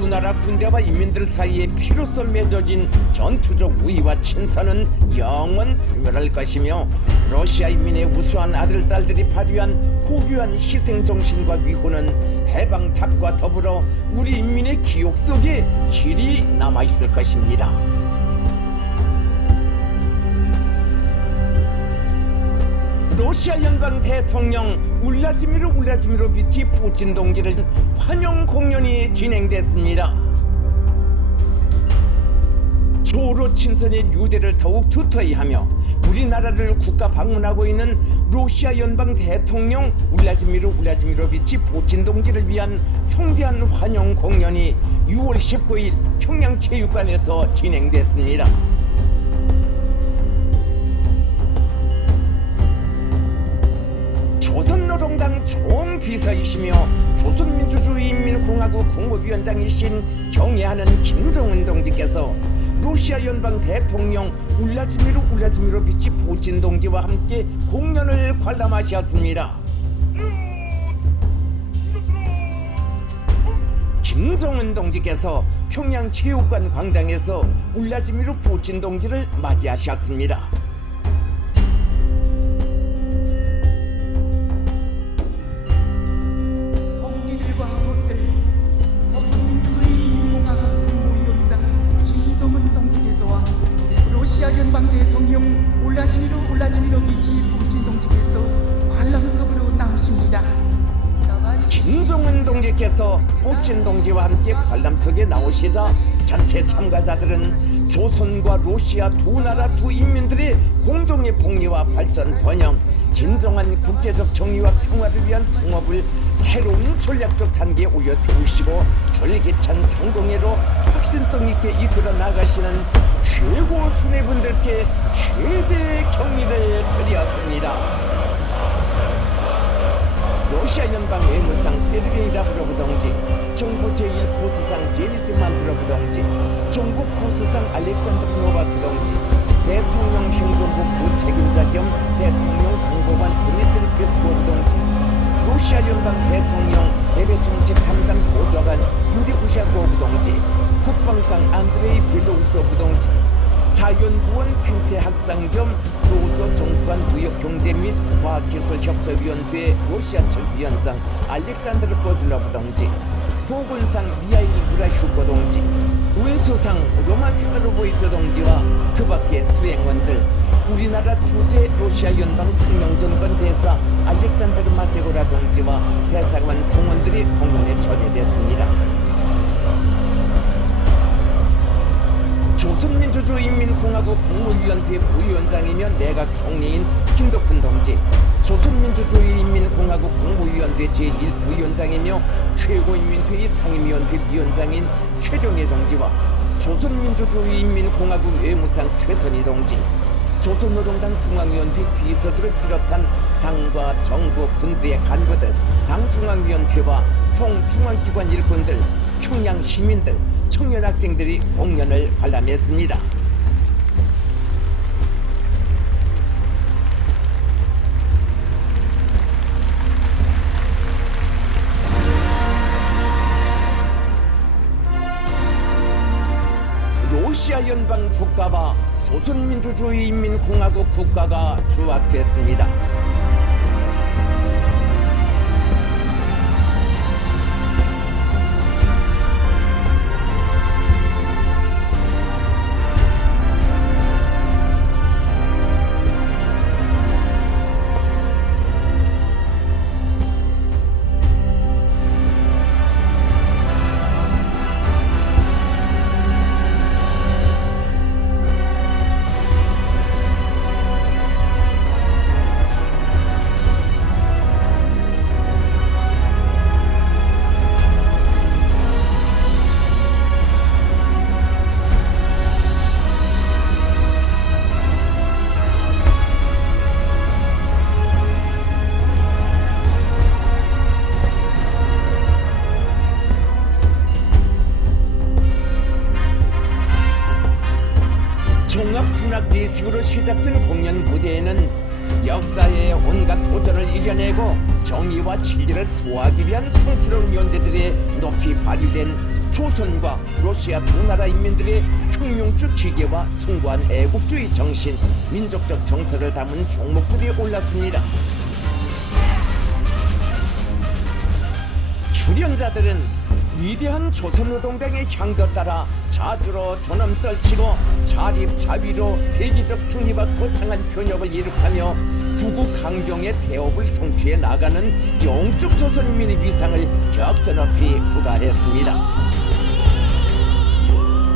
두 나라 군대와 인민들 사이에 피로써 맺어진 전투적 우위와 친선은 영원 불멸할 것이며 러시아 인민의 우수한 아들 딸들이 발휘한 고귀한 희생 정신과 위호는 해방탑과 더불어 우리 인민의 기억 속에 길이 남아 있을 것입니다. 러시아 연방 대통령 울라지미르 울라지미로비치 푸틴 동지를 환영 공연이 진행됐습니다. 조로 친선의 유대를 더욱 두터이 하며 우리나라를 국가 방문하고 있는 러시아 연방 대통령 울라지미르 울라지미로비치 푸틴 동지를 위한 성대한 환영 공연이 6월 19일 평양체육관에서 진행됐습니다. 조선노동당 총비서이시며 조선민주주의인민공화국 국무위원장이신 경애하는 김정은 동지께서 러시아 연방 대통령 울라지미르 울라지미로비치 푸틴 동지와 함께 공연을 관람하셨습니다. 김정은 동지께서 평양체육관 광장에서 울라지미르 푸틴 동지를 맞이하셨습니다. 러시아 연방 대통령 올라지미로 비치 부진 동지께서 관람석으로 나오십니다. 김정은 동지께서 putin 동지와 함께 관람석에 나오시자 전체 참가자들은 조선과 러시아 두 나라 두 인민들의 공동의 복리와 발전 번영, 진정한 국제적 정의와 평화를 위한 성업을 새로운 전략적 단계에 올려 세우시고 졸기찬 성공회로 확신성 있게 이끌어 나가시는 최고 수뇌분들께 최대의 경의를 드렸습니다. 러시아 연방 외무상 세르게이 라브로브 동지, 정부 제1보수상 제니스 만드로브 동지, 중국 보수상 알렉산드르 노바크 동지, 대통령 행정부 부책임자 겸 대통령 공보관 드미트리 페스코브 동지, 러시아 연방 대통령 대외정책 담당 보좌관 유리 우샤코브 동지, 국방상 안드레이 벨로우소브 동지, 자연구원 생태학상 겸 로도 정관 무역경제 및 과학기술협조위원회 러시아 측위원장 알렉산드르 코즐로브 동지, 보건상 미하일 무라슈코 동지, 운수상 로만 스타로보이트 동지와 그 밖의 수행원들, 우리나라 주재 러시아 연방 혁명정권 대사 알렉산드르 마체고라 동지와 대사관 성원들이 공연에 초대됐습니다. 조선민주주의인민공화국 국무위원회 부위원장이며 내각 총리인 김덕훈 동지, 조선민주주의인민공화국 국무위원회 제1부위원장이며 최고인민회의 상임위원회 위원장인 최정혜 동지와 조선민주주의인민공화국 외무상 최선희 동지, 조선노동당 중앙위원회 비서들을 비롯한 당과 정부 군부의 간부들, 당중앙위원회와 성중앙기관 일꾼들, 평양 시민들, 청년 학생들이 공연을 관람했습니다. 러시아 연방 국가와 조선민주주의인민공화국 국가가 조합됐습니다. 종합군악리식으로 시작된 공연 무대에는 역사의 온갖 도전을 이겨내고 정의와 진리를 소화하기 위한 성스러운 연대들의 높이 발휘된 조선과 러시아 두 나라 인민들의 혁명적 기계와 숭고한 애국주의 정신, 민족적 정서를 담은 종목들이 올랐습니다. 출연자들은 위대한 조선노동당의 향도 따라 자주로 존엄 떨치고 자립자위로 세계적 승리와 거창한 변혁을 이룩하며 구국 강경의 대업을 성취해 나가는 영적 조선인민의 위상을 격전 높이 부각했습니다.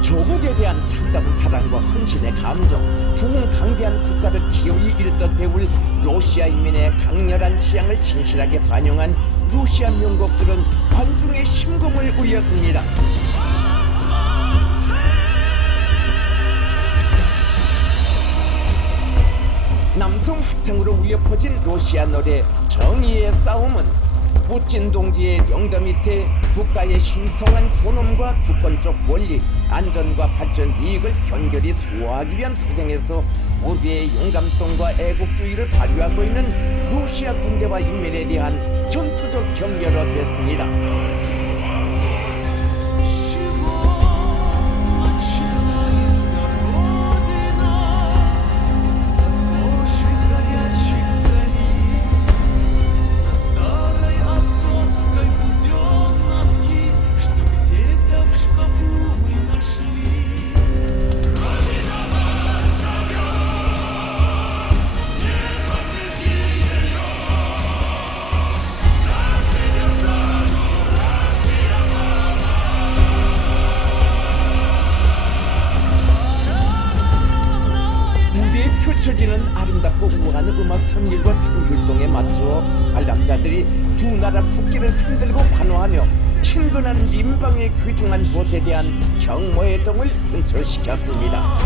조국에 대한 참다운 사랑과 헌신의 감정, 부흥 강대한 국가를 기어이 일떠 세울 러시아 인민의 강렬한 취향을 진실하게 반영한 러시아 명곡들은 관중의 심금을 울렸습니다. 남성 합창으로 울려 퍼진 러시아 노래 정의의 싸움은 putin 동지의 영도 밑에 국가의 신성한 존엄과 주권적 권리, 안전과 발전 이익을 견결히 수호하기 위한 투쟁에서 우리의 용감성과 애국주의를 발휘하고 있는 러시아 군대와 인민에 대한 전투적 격려로 됐습니다. 이어지는 아름답고 우아한 음악 선율과 춤율동에 맞추어 관람자들이 두 나라 국기를 흔들고 환호하며 친근한 민방의 귀중한 곳에 대한 경모의 정을 분출시켰습니다.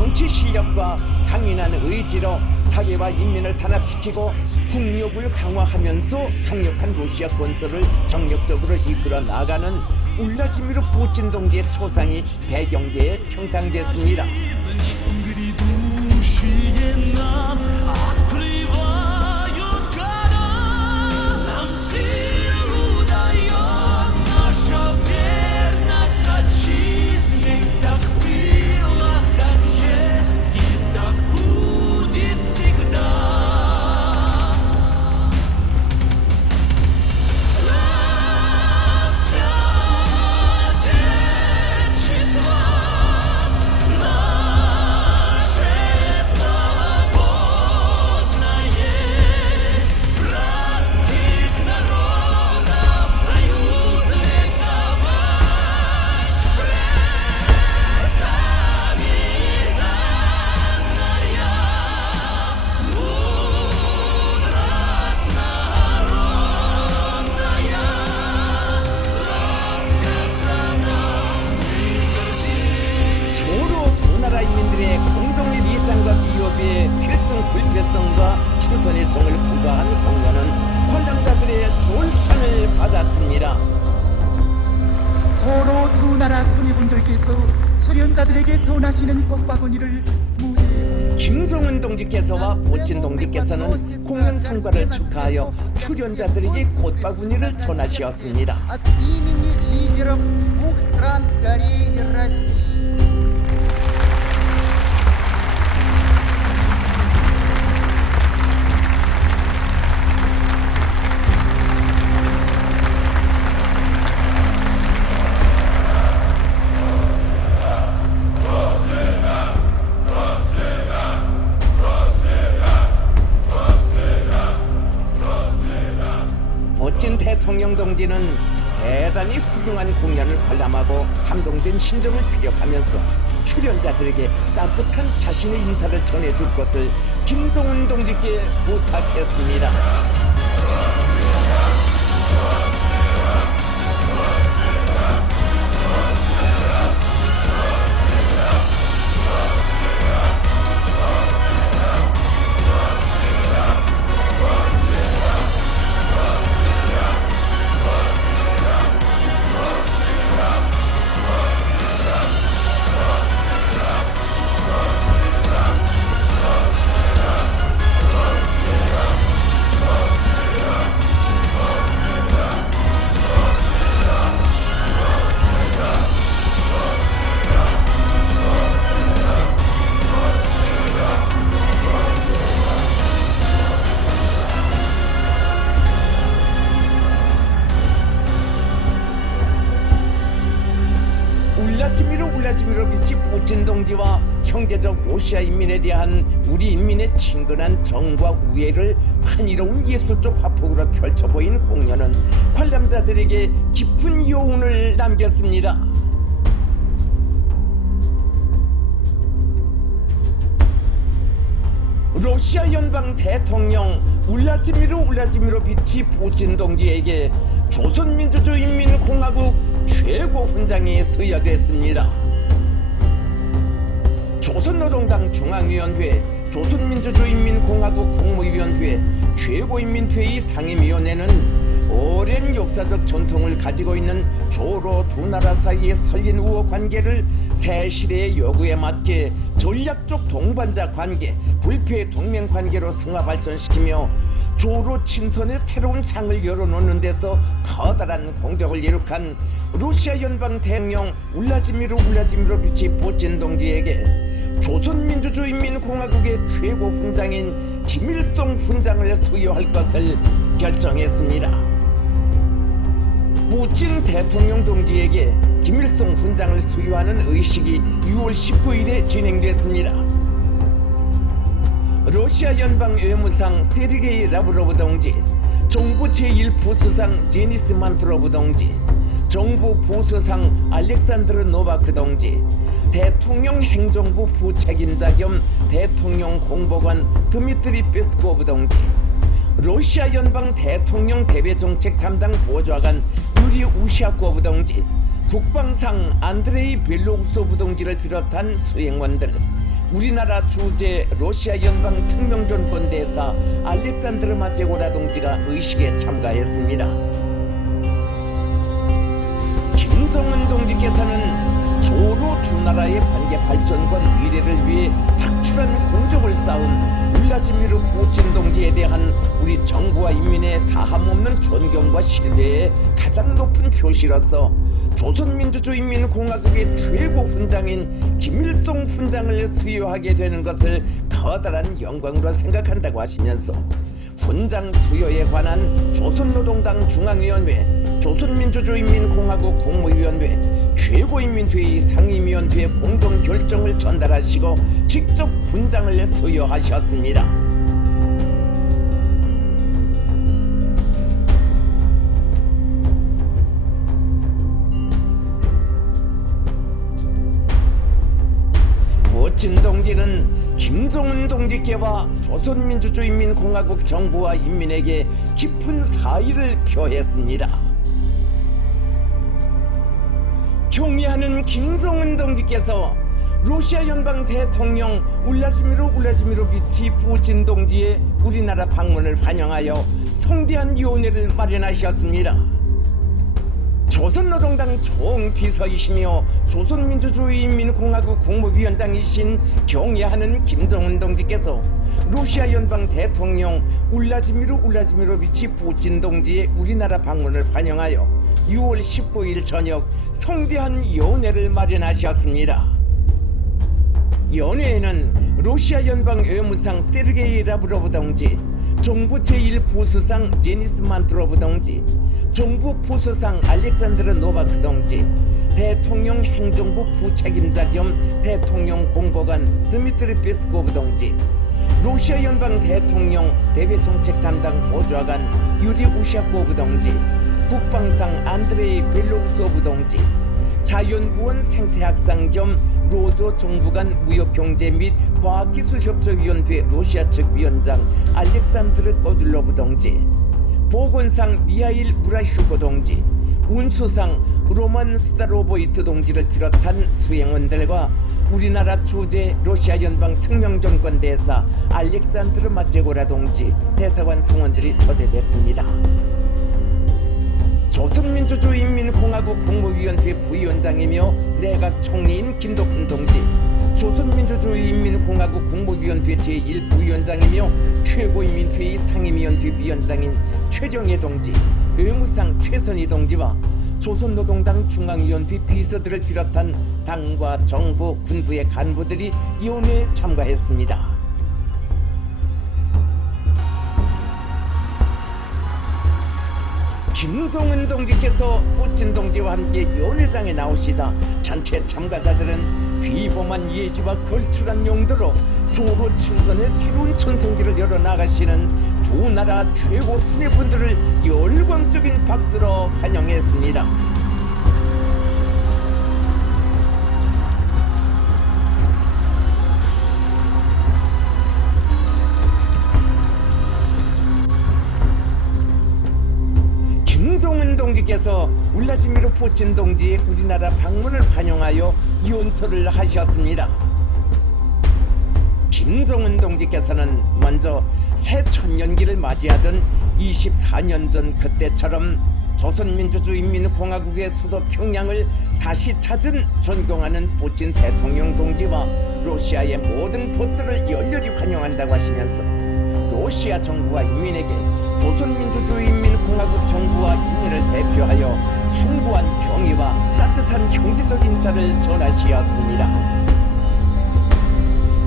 정치 실력과 강인한 의지로 사회와 인민을 단합시키고 국력을 강화하면서 강력한 러시아 건설을 정력적으로 이끌어 나가는 울라지미르 푸틴 동지의 초상이 배경계에 형상됐습니다. 공동의 리상과 위협의 필승 불패성과 청선의 정을 부과한 공연은 관람자들의 좋은찬을 받았습니다. 서로 두 나라 수리분들께서 수련자들에게 전하시는 꽃바구니를 무대에 김정은 동지께서와 푸틴 동지께서는 공연 성과를 축하하여 출연자들에게 꽃바구니를 전하시었습니다. от имени лидеров двух стран Кореи и России. 푸틴 대통령 동지는 대단히 훌륭한 공연을 관람하고 감동된 심정을 피력하면서 출연자들에게 따뜻한 자신의 인사를 전해줄 것을 김정은 동지께 부탁했습니다. 울라지미르비치 푸틴 동지와 형제적 러시아 인민에 대한 우리 인민의 친근한 정과 우애를 환희로운 예술적 화폭으로 펼쳐 보인 공연은 관람자들에게 깊은 여운을 남겼습니다. 러시아 연방 대통령 울라지미르비치 푸틴 동지에게 조선민주주의인민공화국 최고 훈장이 수여됐습니다. 조선노동당 중앙위원회, 조선민주주의인민공화국 국무위원회, 최고인민회의 상임위원회는 오랜 역사적 전통을 가지고 있는 조로 두 나라 사이의 설린 우호 관계를 새 시대의 요구에 맞게 전략적 동반자 관계, 불패 동맹 관계로 승화 발전시키며 조로 친선의 새로운 장을 열어놓는 데서 커다란 공적을 이룩한 러시아 연방 대통령 울라지미르비치 푸틴 동지에게 조선민주주의인민공화국의 최고 훈장인 김일성 훈장을 수여할 것을 결정했습니다. 푸틴 대통령 동지에게 김일성 훈장을 수여하는 의식이 6월 19일에 진행됐습니다. 러시아 연방 외무상 세르게이 라브로브 동지, 정부 제1부수상 제니스 만트로브 동지, 정부 부수상 알렉산드르 노바크 동지, 대통령 행정부 부책임자 겸 대통령 공보관 드미트리 페스코브 동지, 러시아 연방 대통령 대외정책 담당 보좌관 유리 우시아코브 동지, 국방상 안드레이 벨로우소브 동지를 비롯한 수행원들, 우리나라 주재 러시아 연방 특명전권 대사 알렉산드르 마제고라 동지가 의식에 참가했습니다. 김정은 동지께서는 조로 두 나라의 관계 발전과 미래를 위해 탁출한 공적을 쌓은 블라지미르 푸친 동지에 대한 우리 정부와 인민의 다함없는 존경과 신뢰의 가장 높은 표시로서 조선민주주의인민공화국의 최고 훈장인 김일성 훈장을 수여하게 되는 것을 커다란 영광으로 생각한다고 하시면서 훈장 수여에 관한 조선노동당 중앙위원회, 조선민주주의인민공화국 국무위원회, 최고인민회의 상임위원회 공동 결정을 전달하시고 직접 훈장을 수여하셨습니다. 푸친 동지는 김정은 동지께와 조선민주주의인민공화국 정부와 인민에게 깊은 사의를 표했습니다. 경의하는 김정은 동지께서 러시아 연방 대통령 울라지미르비치 푸친 동지의 우리나라 방문을 환영하여 성대한 위원회를 마련하셨습니다. 조선노동당 총비서이시며 조선민주주의인민공화국 국무위원장이신 경애하는 김정은 동지께서 러시아 연방 대통령 울라지미르비치 푸친 동지의 우리나라 방문을 환영하여 6월 19일 저녁 성대한 연회를 마련하셨습니다. 연회에는 러시아 연방 외무상 세르게이 라브로브 동지, 정부 제1부수상 제니스 만트로브 동지, 정부 부수상 알렉산드르 노바크 동지, 대통령 행정부 부책임자 겸 대통령 공보관 드미트리 페스코브 동지, 러시아 연방 대통령 대외정책 담당 보좌관 유리 우샤코브 동지, 국방상 안드레이 벨로우소브 동지, 자연구원 생태학상 겸 로조 정부간 무역경제 및 과학기술협조위원회 러시아 측 위원장 알렉산드르 꼬들로브 동지, 보건상 미하일 무라슈코 동지, 운수상 로만 스타로보이트 동지를 비롯한 수행원들과 우리나라 주재 러시아 연방 특명정권 대사 알렉산드르 마제고라 동지, 대사관 성원들이 초대됐습니다. 조선민주주의인민공화국 국무위원회 부위원장이며 내각 총리인 김덕훈 동지, 조선민주주의인민공화국 국무위원회 제1부위원장이며 최고인민회의 상임위원회 위원장인 최정혜 동지, 외무상 최선희 동지와 조선노동당 중앙위원회 비서들을 비롯한 당과 정부, 군부의 간부들이 연회에 참가했습니다. 김정은 동지께서 푸친 동지와 함께 연회장에 나오시자 전체 참가자들은 비범한 예지와 걸출한 용도로 조로 친선의 새로운 전성기를 열어나가시는 두 나라 최고 수뇌분들을 열광적인 박수로 환영했습니다. 김정은 동지께서 울라지미르 푸친 동지의 우리나라 방문을 환영하여 연설을 하셨습니다. 김정은 동지께서는 먼저 새 천년기를 맞이하던 24년 전 그때처럼 조선민주주의인민공화국의 수도 평양을 다시 찾은 존경하는 푸친 대통령 동지와 러시아의 모든 도들을 열렬히 환영한다고 하시면서 러시아 정부와 인민에게 조선민주주의인민공화국 정부와 인민을 대표하여 숭고한 경의와 따뜻한 형제적 인사를 전하시었습니다.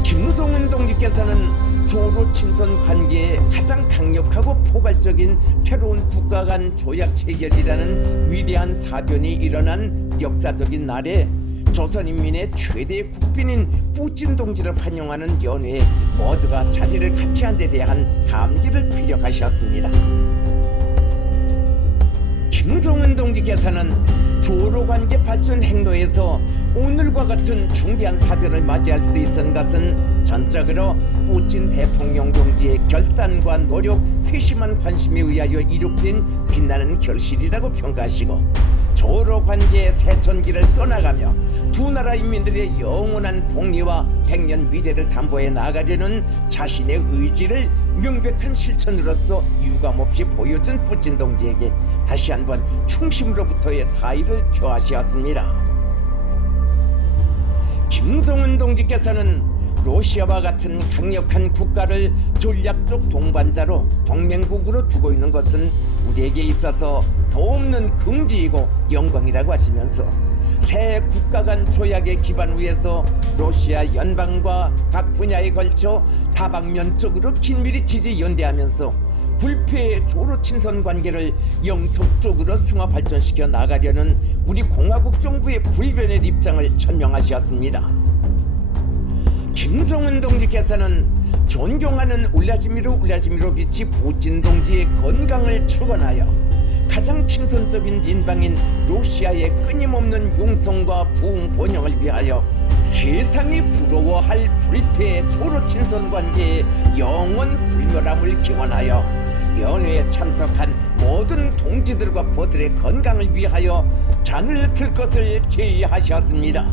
김정은 동지께서는 조로 친선 관계에 가장 강력하고 포괄적인 새로운 국가 간 조약 체결이라는 위대한 사변이 일어난 역사적인 날에 조선인민의 최대 국빈인 푸친 동지를 환영하는 연회에 모두가 자리를 같이 한 데 대한 감기를 피력하셨습니다. 김정은 동지께서는 조로 관계 발전 행로에서 오늘과 같은 중대한 사변을 맞이할 수 있은 것은 전적으로 푸친 대통령 동지의 결단과 노력, 세심한 관심에 의하여 이룩된 빛나는 결실이라고 평가하시고 조로 관계의 새천기를 써나가며 두 나라 인민들의 영원한 복리와 백년 미래를 담보해 나가려는 자신의 의지를 명백한 실천으로서 유감없이 보여준 뿌찐 동지에게 다시 한번 충심으로부터의 사의를 표하시었습니다. 김정은 동지께서는 러시아와 같은 강력한 국가를 전략적 동반자로 동맹국으로 두고 있는 것은 우리에게 있어서 더없는 긍지이고 영광이라고 하시면서 새 국가 간 조약의 기반 위에서 러시아 연방과 각 분야에 걸쳐 다방면적으로 긴밀히 지지 연대하면서 불패의 조로 친선 관계를 영속적으로 승화 발전시켜 나가려는 우리 공화국 정부의 불변의 입장을 천명하셨습니다. 김정은 동지께서는 존경하는 울라지미로비치 푸틴 동지의 건강을 축원하여 가장 친선적인 인방인 러시아의 끊임없는 용성과 부흥 번영을 위하여 세상이 부러워할 불패의 조로 친선 관계의 영원 불멸함을 기원하여 연회에 참석한 모든 동지들과 부들의 건강을 위하여 잔을 들 것을 제의하셨습니다.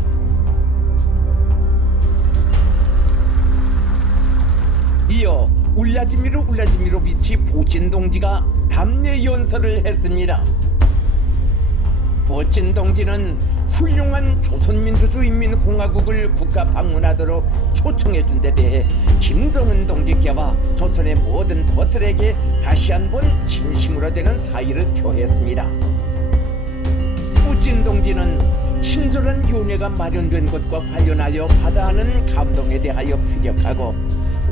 이어 울라지미로비치 푸틴 동지가 답례 연설을 했습니다. 푸틴 동지는 훌륭한 조선민주주의인민공화국을 국가 방문하도록 초청해준 데 대해 김정은 동지께와 조선의 모든 벗들에게 다시 한번 진심으로 되는 사의를 표했습니다. 푸틴 동지는 친절한 연회가 마련된 것과 관련하여 받아하는 감동에 대하여 피력하고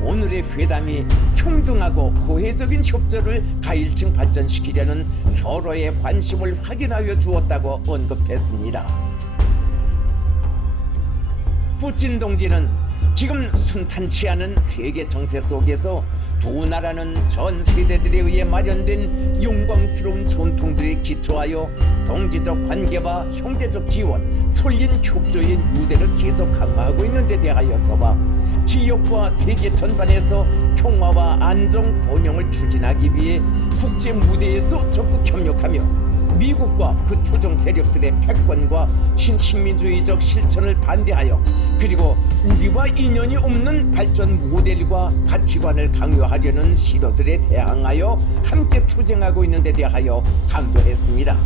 오늘의 회담이 평등하고 고해적인 협조를 가일층 발전시키려는 서로의 관심을 확인하여 주었다고 언급했습니다. 푸틴 동지는 지금 순탄치 않은 세계 정세 속에서 두 나라는 전 세대들에 의해 마련된 영광스러운 전통들에 기초하여 동지적 관계와 형제적 지원, 설린 협조의 유대를 계속 강화하고 있는 데 대하여서와 지역과 세계 전반에서 평화와 안정, 번영을 추진하기 위해 국제 무대에서 적극 협력하며 미국과 그 투정 세력들의 패권과 신식민주의적 실천을 반대하여 그리고 우리와 인연이 없는 발전 모델과 가치관을 강요하려는 시도들에 대항하여 함께 투쟁하고 있는 데 대하여 강조했습니다.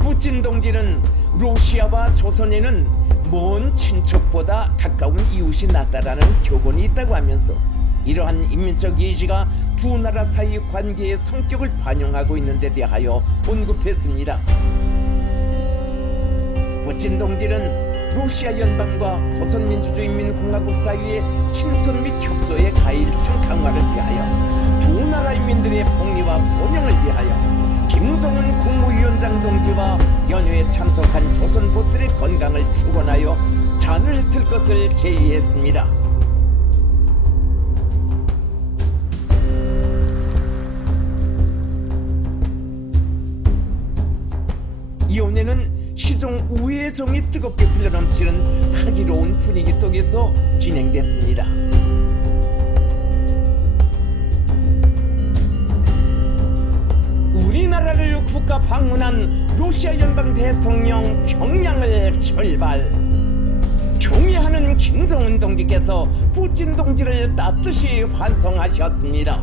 푸틴 동지는 러시아와 조선에는 먼 친척보다 가까운 이웃이 낫다라는 교훈이 있다고 하면서 이러한 인민적 의지가 두 나라 사이 관계의 성격을 반영하고 있는 데 대하여 언급했습니다. 푸틴 동지는 러시아 연방과 조선민주주의인민공화국 사이의 친선 및 협조의 가일층 강화를 위하여 두 나라 인민들의 복리와 번영을 위하여 김정은 국무위원장 동지와 연회에 참석한 조선보들의 건강을 축원하여 잔을 들 것을 제의했습니다. 연회는 시종 우애의 정이 뜨겁게 흘러넘치는 향기로운 분위기 속에서 진행됐습니다. 우리나라를 국가 방문한 러시아 연방 대통령 평양을 출발. 경의하는 김정은 동지께서 푸틴 동지를 따뜻이 환송하셨습니다.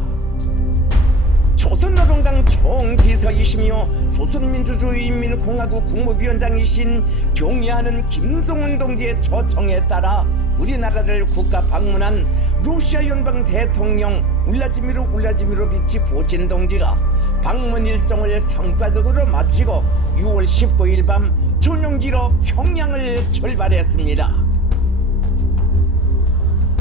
조선노동당 총비서이시며 조선민주주의인민공화국 국무위원장이신 경의하는 김정은 동지의 초청에 따라 우리나라를 국가 방문한 러시아 연방 대통령 울라지미로비치 푸틴 동지가 방문 일정을 성과적으로 마치고 6월 19일 밤 전용기로 평양을 출발했습니다.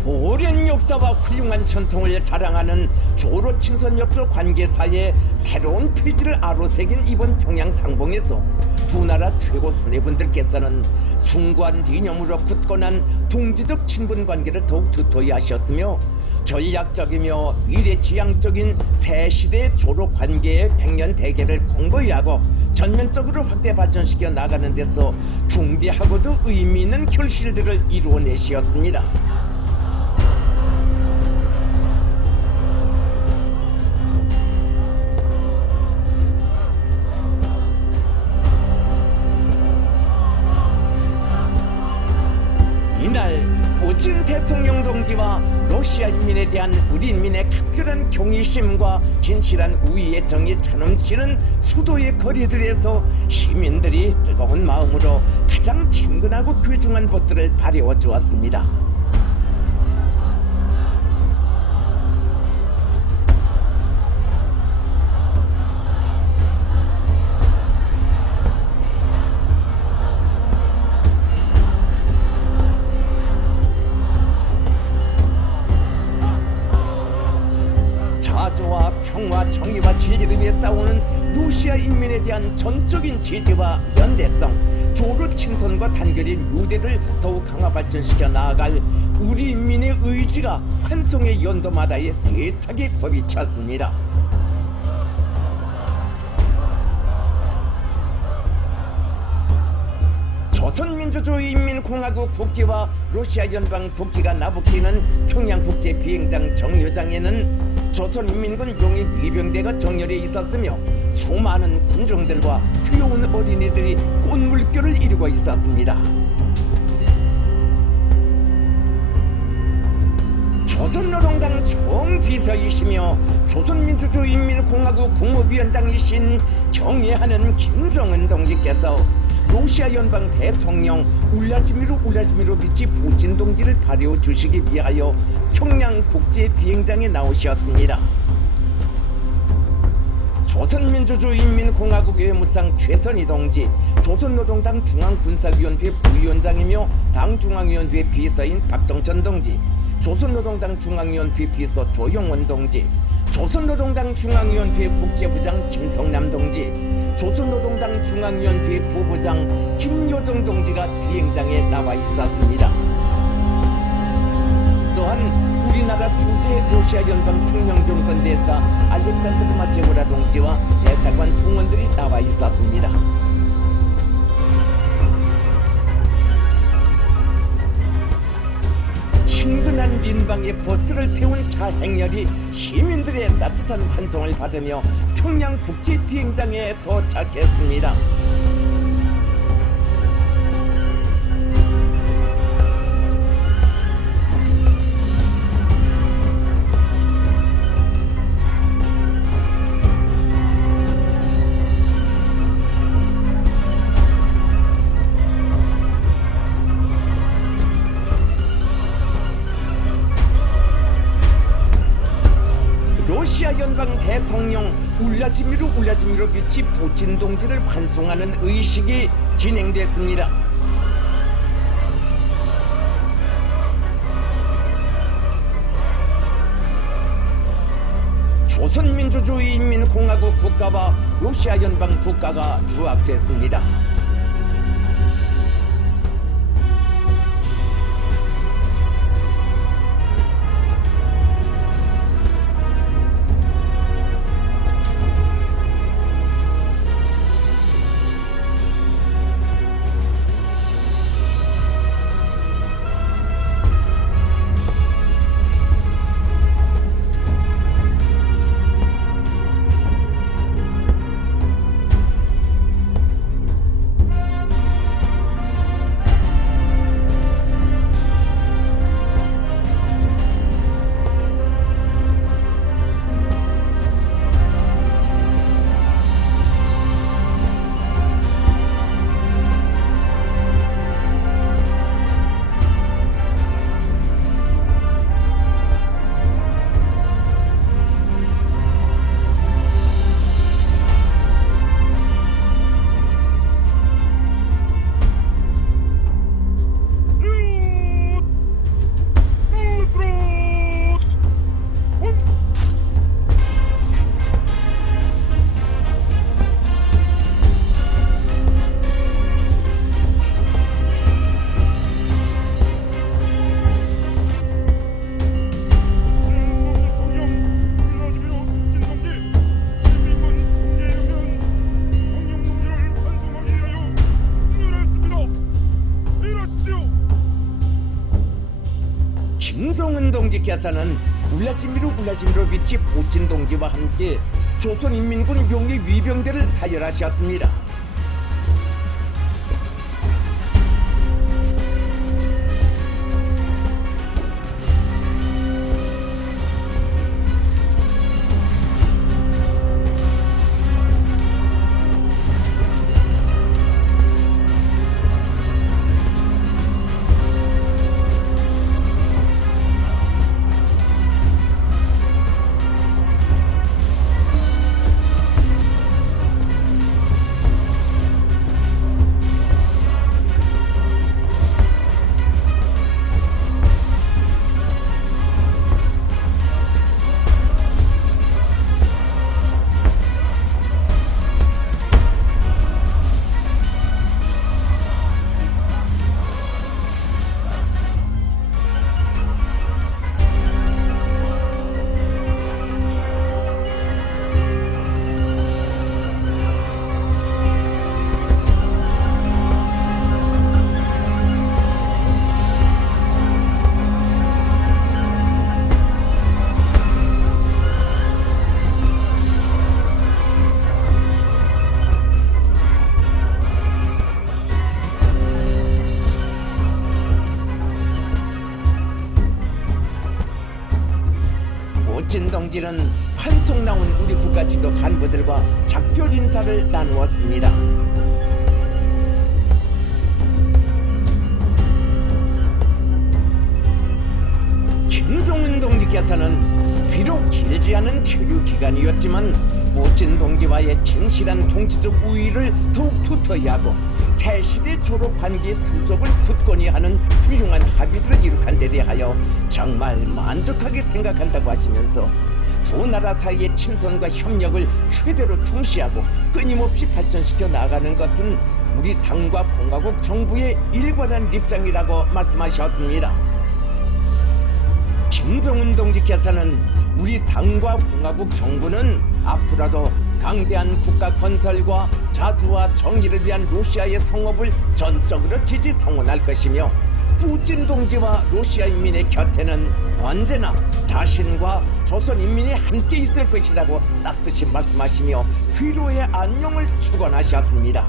오랜 역사와 훌륭한 전통을 자랑하는 조로 친선협조 관계사의 새로운 페이지를 아로새긴 이번 평양 상봉에서 두 나라 최고 수뇌분들께서는 숭고한 이념으로 굳건한 동지적 친분 관계를 더욱 두터이 하셨으며 전략적이며 미래지향적인 새 시대의 조로 관계의 백년 대계를 공고히 하고 전면적으로 확대 발전시켜 나가는 데서 중대하고도 의미 있는 결실들을 이루어내시었습니다. 이날 푸틴 대통령 동지와 러시아 인민에 대한 우리 인민의 각별한 경의심과 진실한 우위의 정이 차넘치는 수도의 거리들에서 시민들이 뜨거운 마음으로 가장 친근하고 귀중한 것들을 발휘어 주었습니다. 자주와 평화, 정의와 진리를 위해 싸우는 러시아 인민에 대한 전적인 지지와 연대성, 조루 친선과 단결인 유대를 더욱 강화 발전시켜 나아갈 우리 인민의 의지가 환송의 연도마다의 세차게 곱이쳤습니다. 조선민주주의인민공화국 국기와 러시아 연방 국기가 나부끼는 평양국제 비행장 정류장에는 조선인민군 용의 위병대가 정렬해 있었으며 수많은 군중들과 귀여운 어린이들이 꽃물결을 이루고 있었습니다. 조선노동당 총비서이시며 조선민주주의인민공화국 국무위원장이신 경애하는 김정은 동지께서 러시아 연방 대통령 울라지미르비치 푸틴 동지를 발효 주시기 위하여 평양 국제 비행장에 나오셨습니다. 조선민주주의인민공화국 외무상 최선희 동지, 조선노동당 중앙군사위원회 부위원장이며 당중앙위원회 비서인 박정천 동지, 조선노동당 중앙위원회 비서 조용원 동지, 조선노동당 중앙위원회 국제부장 김성남 동지, 조선노동당 중앙위원회 부부장 김여정 동지가 비행장에 나와 있었습니다. 또한 우리나라 주재 러시아 연방 평양병권 대사 알렉산드르 마체고라 동지와 대사관 성원들이 나와 있었습니다. 친근한 진방에 버트를 태운 차 행렬이 시민들의 따뜻한 환송을 받으며 평양 국제 비행장에 도착했습니다. 러시아 연방 대통령 울라지미르비치 푸틴 동지를 환송하는 의식이 진행됐습니다. 조선민주주의인민공화국 국가와 러시아 연방 국가가 조합됐습니다. 김성은 동지께서는 울라지미르비치 푸틴 동지와 함께 조선인민군 용의 위병대를 사열하셨습니다. 부친 동지는 환송 나온 우리 국가지도 간부들과 작별 인사를 나누었습니다. 김성은 동지께서는 비록 길지 않은 체류 기간이었지만 부친 동지와의 진실한 동지적 우위를 더욱 두터이 하고 새 시대 졸업 관계의 구속을 굳건히 하는 훌륭한 합의들을 이룩한 데 대하여 정말 만족하게 생각한다고 하시면서 두 나라 사이의 친선과 협력을 최대로 중시하고 끊임없이 발전시켜 나가는 것은 우리 당과 공화국 정부의 일관한 입장이라고 말씀하셨습니다. 김정은 동지께서는 우리 당과 공화국 정부는 앞으로도 강대한 국가 건설과 자주와 정의를 위한 러시아의 성업을 전적으로 지지 성원할 것이며 부친 동지와 러시아 인민의 곁에는 언제나 자신과 조선 인민이 함께 있을 것이라고 따뜻이 말씀하시며 귀로의 안녕을 축원하셨습니다.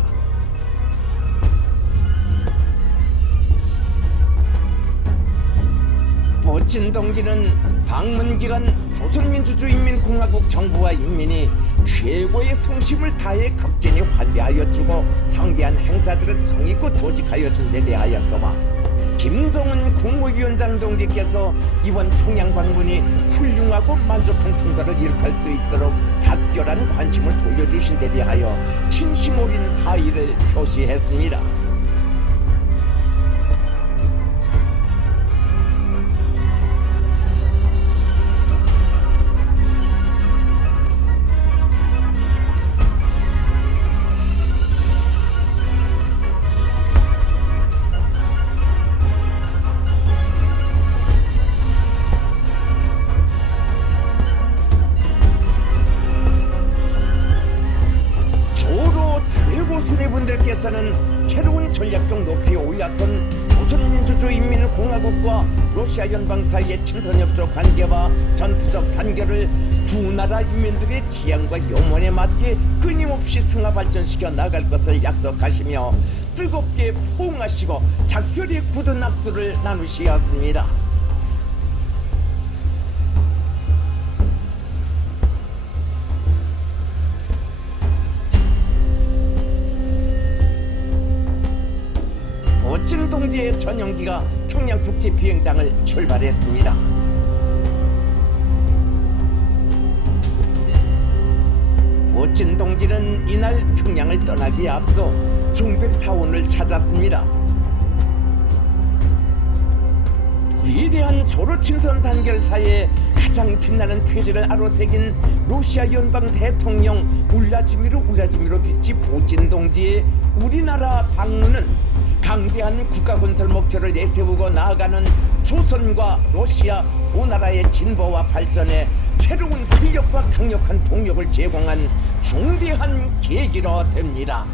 부친 동지는 방문 기간 조선민주주의인민공화국 정부와 인민이 최고의 성심을 다해 극진히 환대하여 주고 성대한 행사들을 성의껏 조직하여 준 데 대하여서와 김정은 국무위원장 동지께서 이번 평양 방문이 훌륭하고 만족한 성과를 이룩할 수 있도록 각별한 관심을 돌려주신 데 대하여 진심 어린 사의를 표시했습니다. 분들께서는 새로운 전략적 높이에 올라선 조선민주주의인민공화국과 러시아 연방 사이의 친선협조 관계와 전투적 단결을 두 나라 인민들의 지향과 염원에 맞게 끊임없이 승화 발전시켜 나갈 것을 약속하시며 뜨겁게 포옹하시고 작별의 굳은 악수를 나누시었습니다. 부친 동지의 전용기가 평양 국제 비행장을 출발했습니다. 부친 동지는 이날 평양을 떠나기에 앞서 중백사원을 찾았습니다. 위대한 조로친선 단결사에 가장 빛나는 표지를 아로새긴 러시아 연방 대통령 울라지미르비치 부친 동지의 우리나라 방문은 강대한 국가 건설 목표를 내세우고 나아가는 조선과 러시아 두 나라의 진보와 발전에 새로운 활력과 강력한 동력을 제공한 중대한 계기로 됩니다.